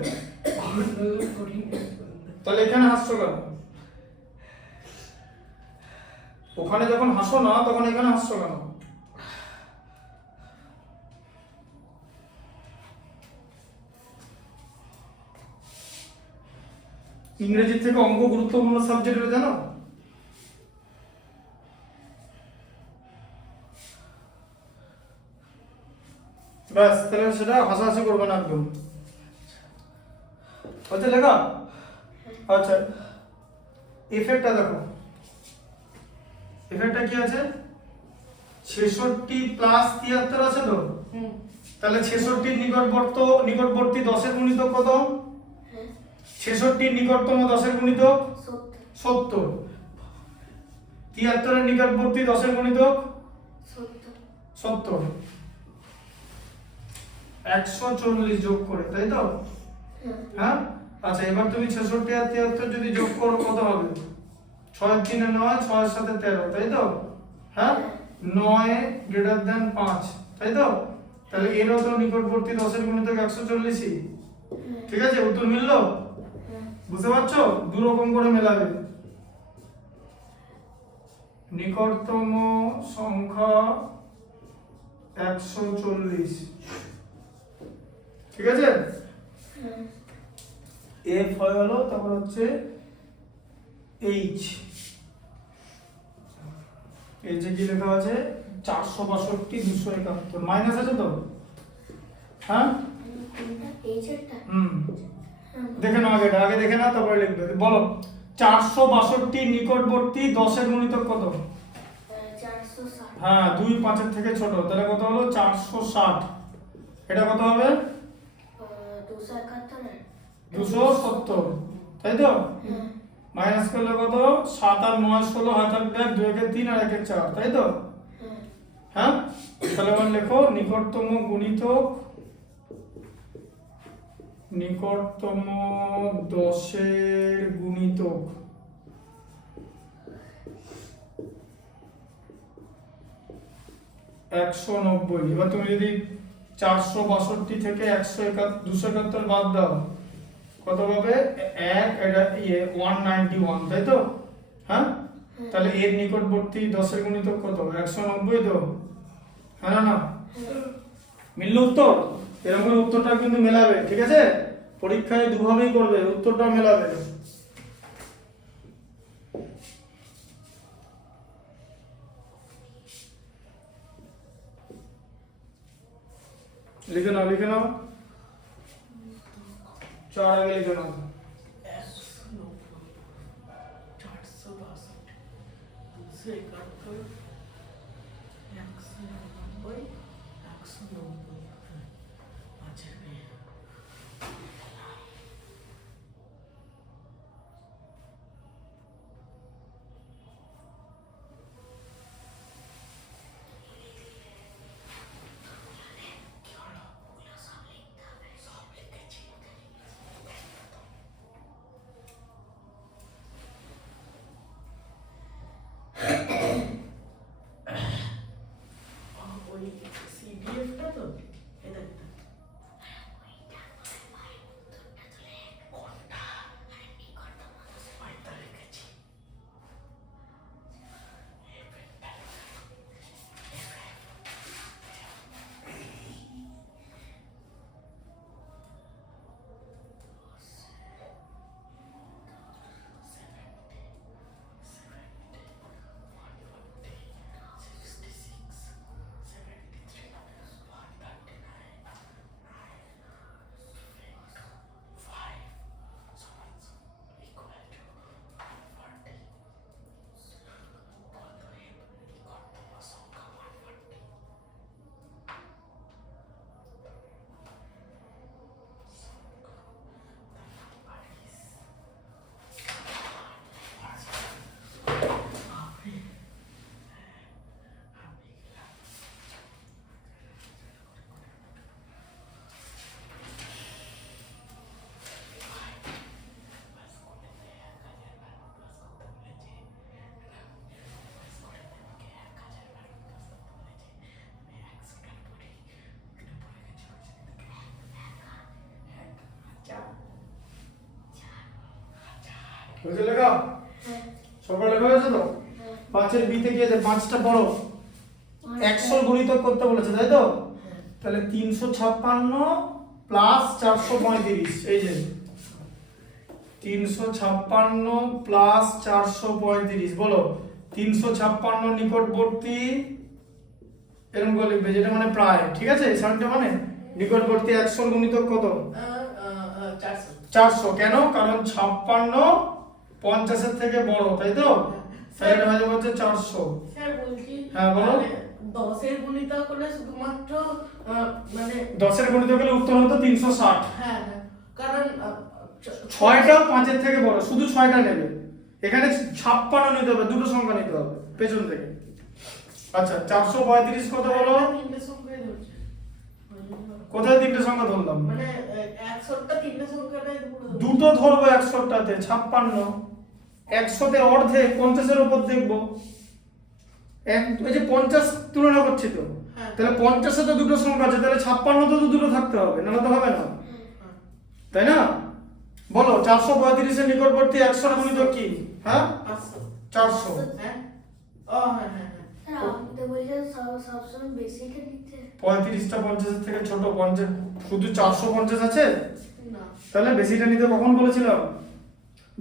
তাহলে এখানে হাসছো কেন? ওখানে যখন হাসো না তখন এখানে হাসছো কেন? ইংরেজির থেকে অঙ্ক গুরুত্বপূর্ণ সাবজেক্ট এটা জানো? ব্যাস, তাহলে সেটা হাসাহাসি করবে না একদম। আচ্ছা লেখা, আচ্ছা এফেক্টটা দেখো, এফেক্টটা কি আছে? 66 প্লাস 73 আছে তো? তাহলে 66 নিকটবর্তী 10 এর গুণিতক কত? 66 নিকটতম 10 এর গুণিতক 70। 73 এর নিকটবর্তী 10 এর গুণিতক 70। 140 যোগ করে, তাই তো? হ্যাঁ, আচ্ছা এবার তুমি 66 আর 73 যদি যোগ করো কত হবে? 6 এর 3 9, 6 এর সাথে 13, তাই তো? হ্যাঁ, 9 গ্রেটার দেন 5, তাই তো? তাহলে এরও তো নিকটবর্তী 10 এর গুণিতক 140ই। ঠিক আছে, উত্তর মিললো? বুঝতে পারছো? দু রকম করে মেলাবে। নিকটতম সংখ্যা 140। ঠিক আছে, এফ হলো, তারপর হচ্ছে এইচ। এই যে কি লেখা আছে 462 271 মাইনাস আছে তো? হ্যাঁ দেখে নাও, আগে দেখে নাও, তারপরে লিখবে। বলো 462 নিকটবর্তী 10 এর গুণিতক কত? 460। হ্যাঁ 2 5 এর থেকে ছোট, তাহলে কত হলো? 460। এটা কত হবে? 270, তাই তো? মাইনাস করলে কত? 7 আর 9 16, হাত থাকবে 2 একে 3 আর 1 এ 4, তাই তো? হ্যাঁ, তাহলে এবার লেখো নিকটতম গুণিতক, নিকটতম 10 এর গুণিতক। একশো 90। এবার তুমি যদি 462 থেকে 271 বাদ দাও, কত পাবে? 191, তাই তো? হ্যাঁ, তাহলে এর নিকটবর্তী 10 এর গুণিতক কত? 190 তো? হ্যাঁ না? মিলল উত্তর? এরকম করে উত্তরটা কিন্তু মেলাবে, ঠিক আছে? পরীক্ষায় দুভাবেই করবে, উত্তরটা মেলাবে। লিখে নাও 4 আগে লিখে নাও। বুঝে লেখা? সকালে লেখা হয়েছে তো? 5 এর বি থেকে যে 5টা পড়ো, 100 গুণিতক করতে বলেছে, তাই তো? তাহলে 356 প্লাস 435, এই যে 356 প্লাস 435, বলো 356 নিকটবর্তী, এরকম করে লিখবে, যেটা মানে প্রায়, ঠিক আছে? এই সাইনটা মানে নিকটবর্তী 100 গুণিতক কত? 400। কেন? কারণ 56 50 এর থেকে বড়, তাই তো? তাহলে এটা হয়ে যাচ্ছে 400। স্যার বলছি, হ্যাঁ বলো। 10 এর গুণিতক হলে শুধুমাত্র মানে 10 এর গুণিতক হলে উত্তর হতো 360। হ্যাঁ, কারণ 6টা 5 এর থেকে বড়, শুধু 6টা নেবে। এখানে 56 নিতে হবে, দুটো সংখ্যা নিতে হবে পেছন থেকে। আচ্ছা 435 কত বলো? তিনটে সংখ্যাই ধরছে। কোথায় তিনটে সংখ্যা ধরলাম? মানে 100টা তিনটে সংখ্যাটাই দুটো ধরবো 100টাতে, 56 100তে অর্ধেক 50 এর উপর দেখবো, এই যে 50 তুলনা করছি তো, হ্যাঁ। তাহলে 50 তো দুটো সংখ্যা আছে, তাহলে 56 তো দুটো থাকতে হবে, নাহলে তো হবে না, তাই না? বলো 435 এর নিকটবর্তী 100 এর গুণিতক কি? হ্যাঁ 500 400। হ্যাঁ ও হ্যাঁ হ্যাঁ হ্যাঁ স্যার আপনি তো বলছেন সবসময় বেশিটা নিতে। 35টা 50 এর থেকে ছোট, 50 শুধু 450 আছে, না তাহলে বেশিটা নিতে কখন বলেছিলাম?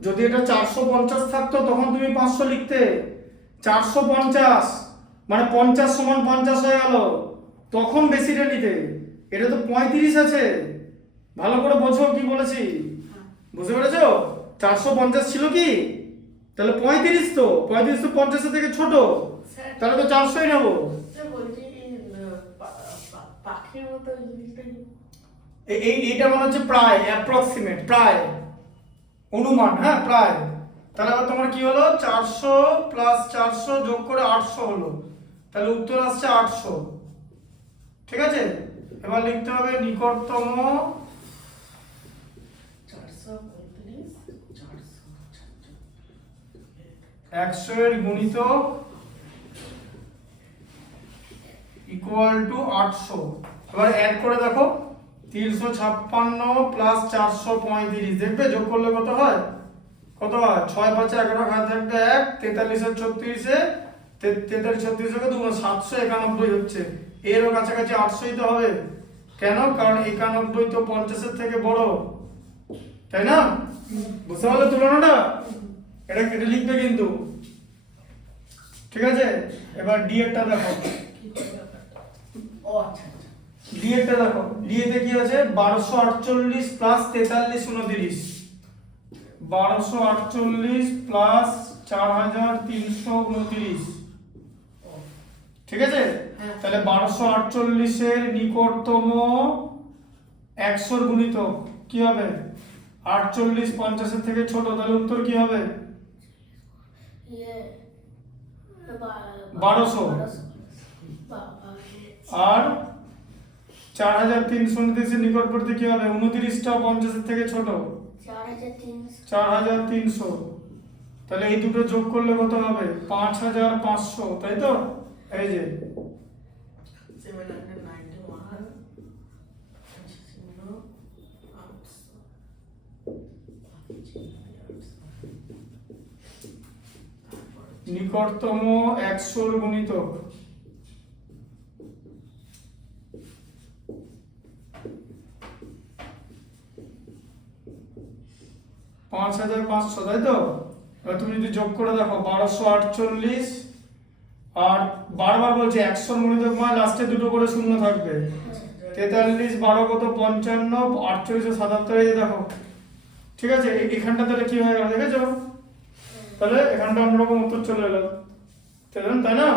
যদি এটা 450 থাকতো তখন তুমি 500 লিখতে। 450 মানে 50 সমান 50 হয়ে গেল, তখন বেশিটা নিতে। এটা তো 35 আছে, ভালো করে বোঝো কি বলেছি, বুঝতে পেরেছো? 450 ছিল কি, তাহলে 35 তো 35 তো 50 এর থেকে ছোট, স্যার তাহলে তো 400ই নেবো। স্যার বলছি পাখির মতো জিনিসটা কি? এইটা মানে হচ্ছে প্রায়, অ্যাপ্রক্সিমেট, প্রায়, অনুমান, হ্যাঁ প্রায়। তাহলে আবার তোমার কি হলো, 400 প্লাস 400 যোগ করে 800 হলো, তাহলে উত্তর আসছে 800। ঠিক আছে, এবার লিখতে হবে নিকটতম 435 100 এর গুণিতক ইকুয়াল টু 800। এবার অ্যাড করে দেখো, 356 প্লাস 435, দেখবে যোগ করলে কত হয়? কত হয়? 6 5 11 ঘাত থাকবে 1, 43 আর 36 43 36 কে 2 791 হচ্ছে। এরও কাছাকাছি 800ই তো হবে। কেন? কারণ 91 তো 50 এর থেকে বড়, তাই না? বুঝতে পারলে তুলনাটা? এটা কেটে লিখবে কিন্তু, ঠিক আছে? এবার ডি এরটা দেখো, ও আচ্ছা আচ্ছা ডি এরটা দেখো, ডি এতে কি আছে? 1248 প্লাস 43 29, 1248 প্লাস 4329, ঠিক আছে? হ্যাঁ। তাহলে 1248 এর নিকটতম 100 এর গুণিতক কি হবে? 48 50 এর থেকে ছোট, তাহলে উত্তর কি হবে? ইয়ে 1200। বাবা আর 4329 এর নিকটবর্তী কি হবে? 29টা 50 এর থেকে ছোট, 4300 4300। তাহলে এই দুটো যোগ করলে কত হবে? 5500, তাই তো? এই যে 791 নিকটতম 100 এর গুণিতক পাঁচ হাজার 500, তাই তো? এবার তুমি যদি যোগ করে দেখো 1248 আর বারবার বলছে 100 এর গুণিতক মানে লাস্টে দুটো করে শূন্য থাকবে। 43 12 কত? 55, 48 77, এই যে দেখো, ঠিক আছে? এখানটা তাহলে কি হয়ে গেল দেখেছো? তাহলে এখানটা অন্যরকম উত্তর চলে এলো, তাই না?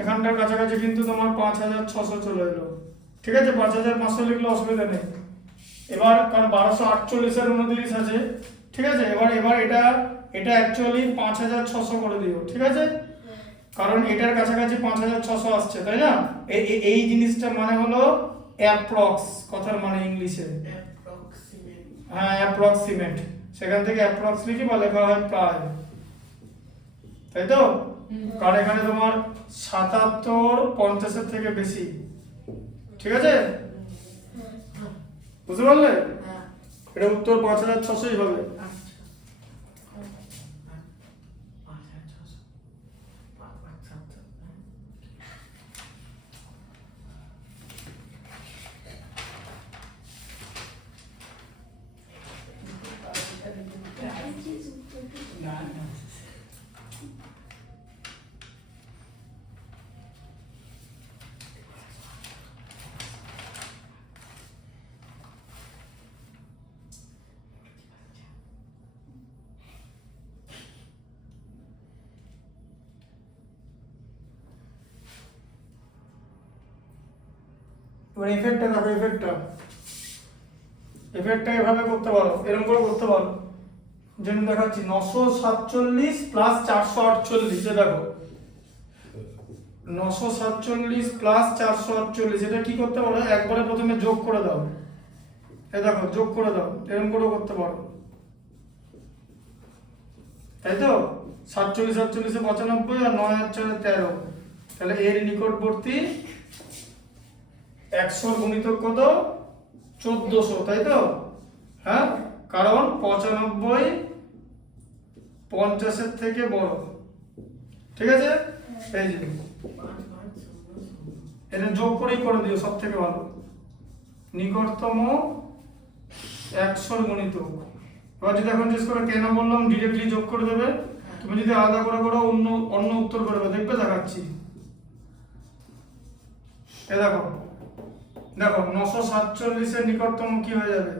এখানটার কাছাকাছি কিন্তু তোমার 5600 চলে এলো, ঠিক আছে? 5500 লিখলে অসুবিধা নেই। এবার কারণ 1248 এর 29 আছে, ঠিক আছে? এবার এটা অ্যাকচুয়ালি 5600 করে দিও, ঠিক আছে? কারণ এটার কাছাকাছি 5600 আসছে, তাই না? এই জিনিসটা মানে হলো অ্যাপ্রক্স, কথার মানে ইংলিশে, অ্যাপ্রক্সিমেট হ্যাঁ অ্যাপ্রক্সিমেট, সেখান থেকে অ্যাপ্রক্স লিখি বা লেখা হয় প্রায়, তাই তো? কারণ এখানে তোমার 77 50 এর থেকে বেশি, ঠিক আছে? বুঝতে পারলে? হ্যাঁ এটা উত্তর 5600ই হবে। আচ্ছা আচ্ছা আচ্ছা আচ্ছা এবার এফেক্টটা দেখো, এফেক্টটা এভাবে করতে পারো, এরকম করে করতে পারো। যেমন দেখাচ্ছি 947 প্লাস 448, দেখো 947 প্লাস 448, এটা কি করতে পারো? একবারে প্রথমে যোগ করে দাও, এই দেখো যোগ করে দাও, এরকম করে করতে পারো, তাই তো? 47 47 95 আর 9 আর 4 13, তাহলে এর নিকটবর্তী 100 গুণিতক কত 1400, তাই তো? হ্যাঁ, কারণ 95 50 এর থেকে বড়। ঠিক আছে, এই যে 5 5 0 এটা যোগ করেই করে দিও, সব থেকে ভালো। নিকটতম 100 গুণিতক। এবার যদি এখন জিজ্ঞেস করে কেন বললাম, ডিরেক্টলি যোগ করে দেবে। তুমি যদি আলাদা করে করো, অন্য উত্তর করবে, দেখবে দেখাচ্ছি। এ দেখো দেখো 947 এর নিকটতম কি হয়ে যাবে?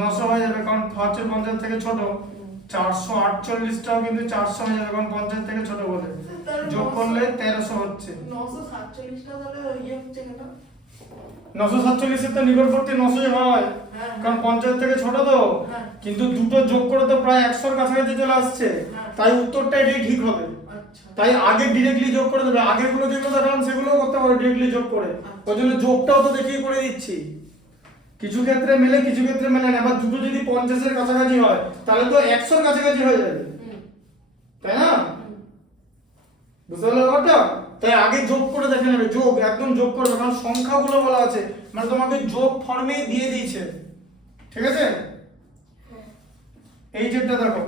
900 হয়ে যাবে, কারণ হচ্ছে 50 থেকে ছোট। 448টাও কিন্তু 400 হয়ে যাবে, কারণ 50 থেকে ছোট বলে। যোগ করলে 1300 হচ্ছে। 947টা তাহলে ইয়ে হচ্ছে কেন? 947 এর তো নিকটবর্তী 900 হয়, হ্যাঁ। কারণ 50 থেকে ছোট তো। হ্যাঁ। কিন্তু দুটো যোগ করে তো প্রায় 100 এর কাছাকাছি চলে আসছে, হ্যাঁ। তাই উত্তরটা এটাই ঠিক হবে। আচ্ছা। তাই আগে ডিরেক্টলি যোগ করে দেবে, আগের গুলো যেগুলো দেখালাম সেগুলোও করতে পারো ডিরেক্টলি যোগ করে। ওই জন্য যোগটাও তো দেখিয়ে করে দিচ্ছি। কিছু ক্ষেত্রে মেলে, কিছু ক্ষেত্রে মেলে না। এবার দুটো যদি 50 এর কাছাকাছি হয়, তাহলে তো 100 এর কাছাকাছি হয়ে যাবে, তাই না? বুঝতে পারলে ব্যাপারটা? তাই আগে যোগ করে দেখে নেবে, যোগ একদম যোগ করবে, কারণ সংখ্যাগুলো বলা আছে, মানে তোমাকে যোগ ফর্মেই দিয়ে দিয়েছে। ঠিক আছে, এই যেটা দেখো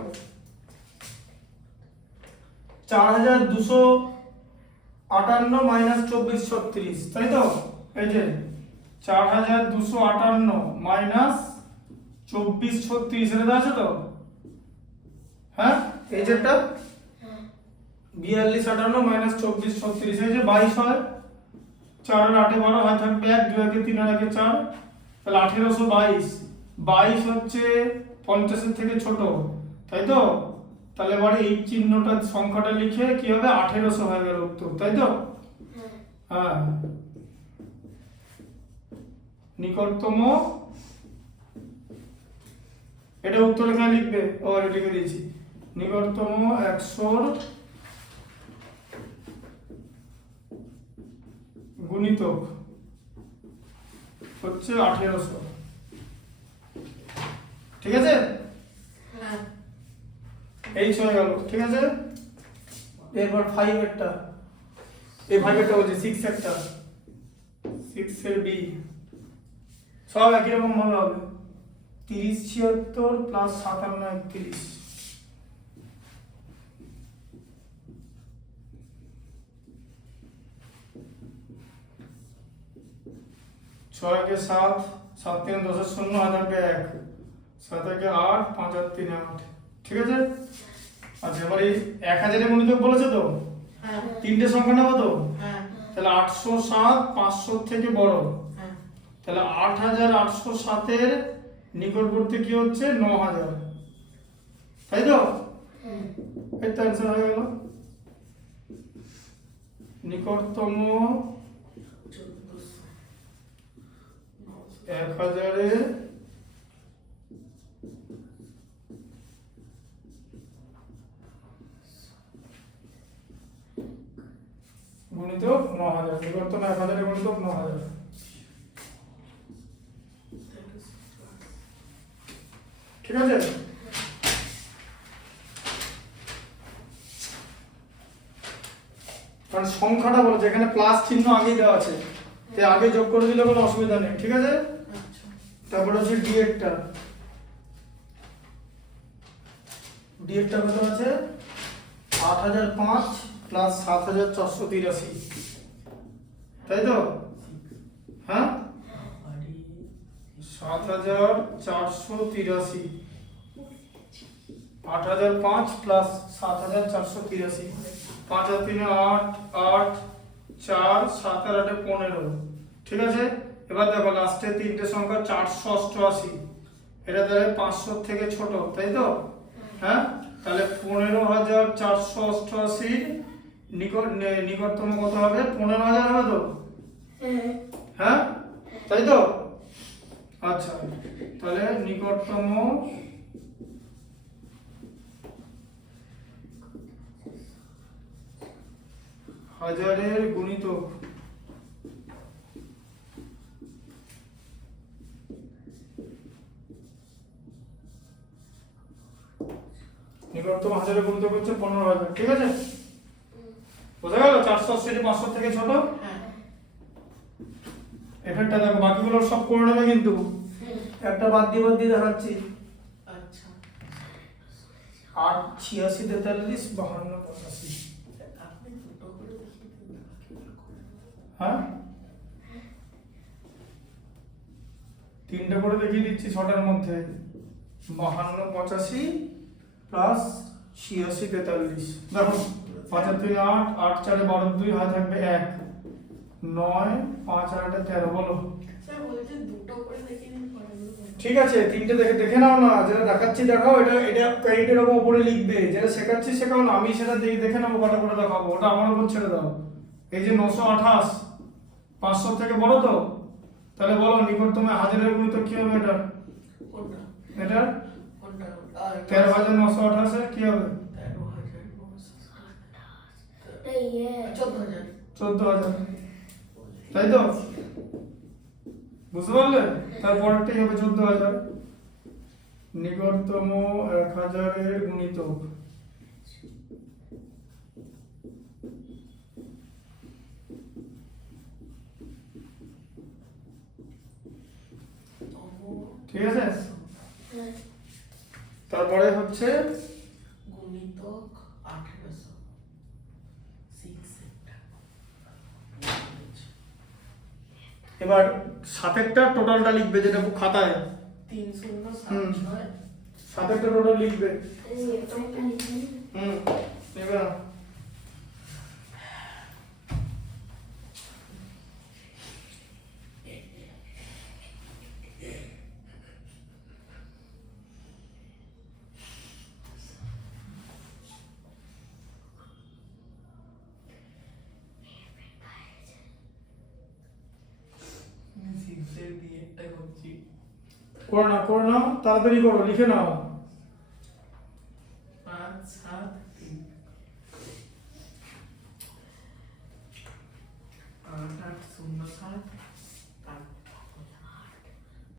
4258 মাইনাস 2436, তাই তো? এই যে 4258 মাইনাস 2436 এটা আছে তো? হ্যাঁ, এই যেটা 4258 মাইনাস 2436, এই যে 22 হয়। 4 আর 8 12 হয়, থাকবে 1, 2 একে 3 আর 1 4, তাহলে 1822। 22 হচ্ছে 50 এর থেকে ছোট, তাই তো? তাহলে এবারে এই চিহ্নটা, সংখ্যাটা লিখে কি হবে? 1800 হয়ে গেল উত্তর, তাই তো? হ্যাঁ, নিকটতম, এটা উত্তর এখানে লিখবে। ও, এটা লিখে দিয়েছি। নিকটতম 100 গুণিতক হচ্ছে 1800। ঠিক আছে, হ্যাঁ। এই হয়ে গেল। ঠিক আছে, এরপর 5 এরটা, এই 5 এরটা বলছি, 6 এরটা, 6 এর বি সব একই রকম ভাবে হবে। 30 76 প্লাস 57 31, 6 के 7, 7 3 10 0 হাজার কে 1, 7 के 8, 5 আর 3 8। ঠিক আছে, আচ্ছা এবারে 1000 এর গুণিতক বলেছে তো, হ্যাঁ। তিনটে সংখ্যা নেবো তো, হ্যাঁ। তাহলে 807 500 থেকে বড়, হ্যাঁ। তাহলে 8807 এর নিকটবর্তী কি হচ্ছে? 9000, তাই তো? এই তো অ্যান্সার হয়ে গেল। নিকটতম 1000 এর গুণিতক 9000, নিকটতম 1000 এর গুণিতক 9000। ঠিক আছে, কারণ সংখ্যাটা বলছে, এখানে প্লাস চিহ্ন আগেই দেওয়া আছে, তাই আগে যোগ করে দিলে কোনো অসুবিধা নেই। ঠিক আছে, আচ্ছা। তারপর হচ্ছে ডি এরটা। ডি এরটা কত আছে? 8005 প্লাস 7483, তাই তো? হ্যাঁ, 7483, 8005 প্লাস 7483, 5 আর 3 8, 8 4, 7 আর 8 15। ঠিক আছে, এবার দেখো লাস্টে তিনটে সংখ্যা 488, এটা তাহলে 500 থেকে ছোট, তাই তো? হ্যাঁ, তাহলে 15488 নিকটতম কত হবে? 15000 হবে তো? হ্যাঁ, তাই তো? আচ্ছা, তাহলে নিকটতম হাজারের গুণিতক নিকটতম হাজারের গুণিতক হচ্ছে 15000। ঠিক আছে, বোঝা গেল? 480 500 থেকে ছোট। হ্যাঁ। এফেক্টটা দেখো, বাকিগুলো সব করে নেবে কিন্তু একটা বাদ দিয়ে দেখাচ্ছি। আচ্ছা 8 86 43 52 85। আপনি দুটো করে দেখিয়ে দিন না, বাকিগুলো করে নেবো। হ্যাঁ 3টে করে দেখিয়ে দিচ্ছি 6টার মধ্যে। 52 85 প্লাস 86 43। দেখো 5 আর 3 8, 8 4 12 2 হাতে থাকবে 1, 9 5 আর 8 13। বলো স্যার বলছে দুটো করে দেখিয়ে দিন, পরেরগুলো করে নেবো। ঠিক আছে, 3টে দেখে নাও না, যেটা দেখাচ্ছি দেখাও, এটা ক্রেডিটের উপরে লিখবে, যেটা শেখাচ্ছি শেখাও না, আমি সেটা দেখে নেবো কটা করে দেখাবো, ওটা আমার উপর ছেড়ে দাও। এই যে 928 500 থেকে বড় তো, তাহলে বলো নিকটতম হাজারের গুণিত কি হবে এটা? কোনটা এটা কোনটা 13,928 এর কি হবে? 13,928 এই ইয়ে 14,000। 14,000, তাই তো? বুঝতে পারলে? তারপরটাই হবে 14,000। নিকটতম 1000 এর গুণিতক। ঠিক আছে, হ্যাঁ, তারপরে হচ্ছে গুণিতক 1800 6 এটা। এবার সাতেরটা টোটালটা লিখবে, যেটা খাতায় 3076 সাতেরটা টোটাল লিখবে। এই এটা লিখুন। নেবে না। সিক্সের দিয়ে একটা করছি। করে নাও তাড়াতাড়ি করো, লিখে নাও। 5 7 3 8 8 0 7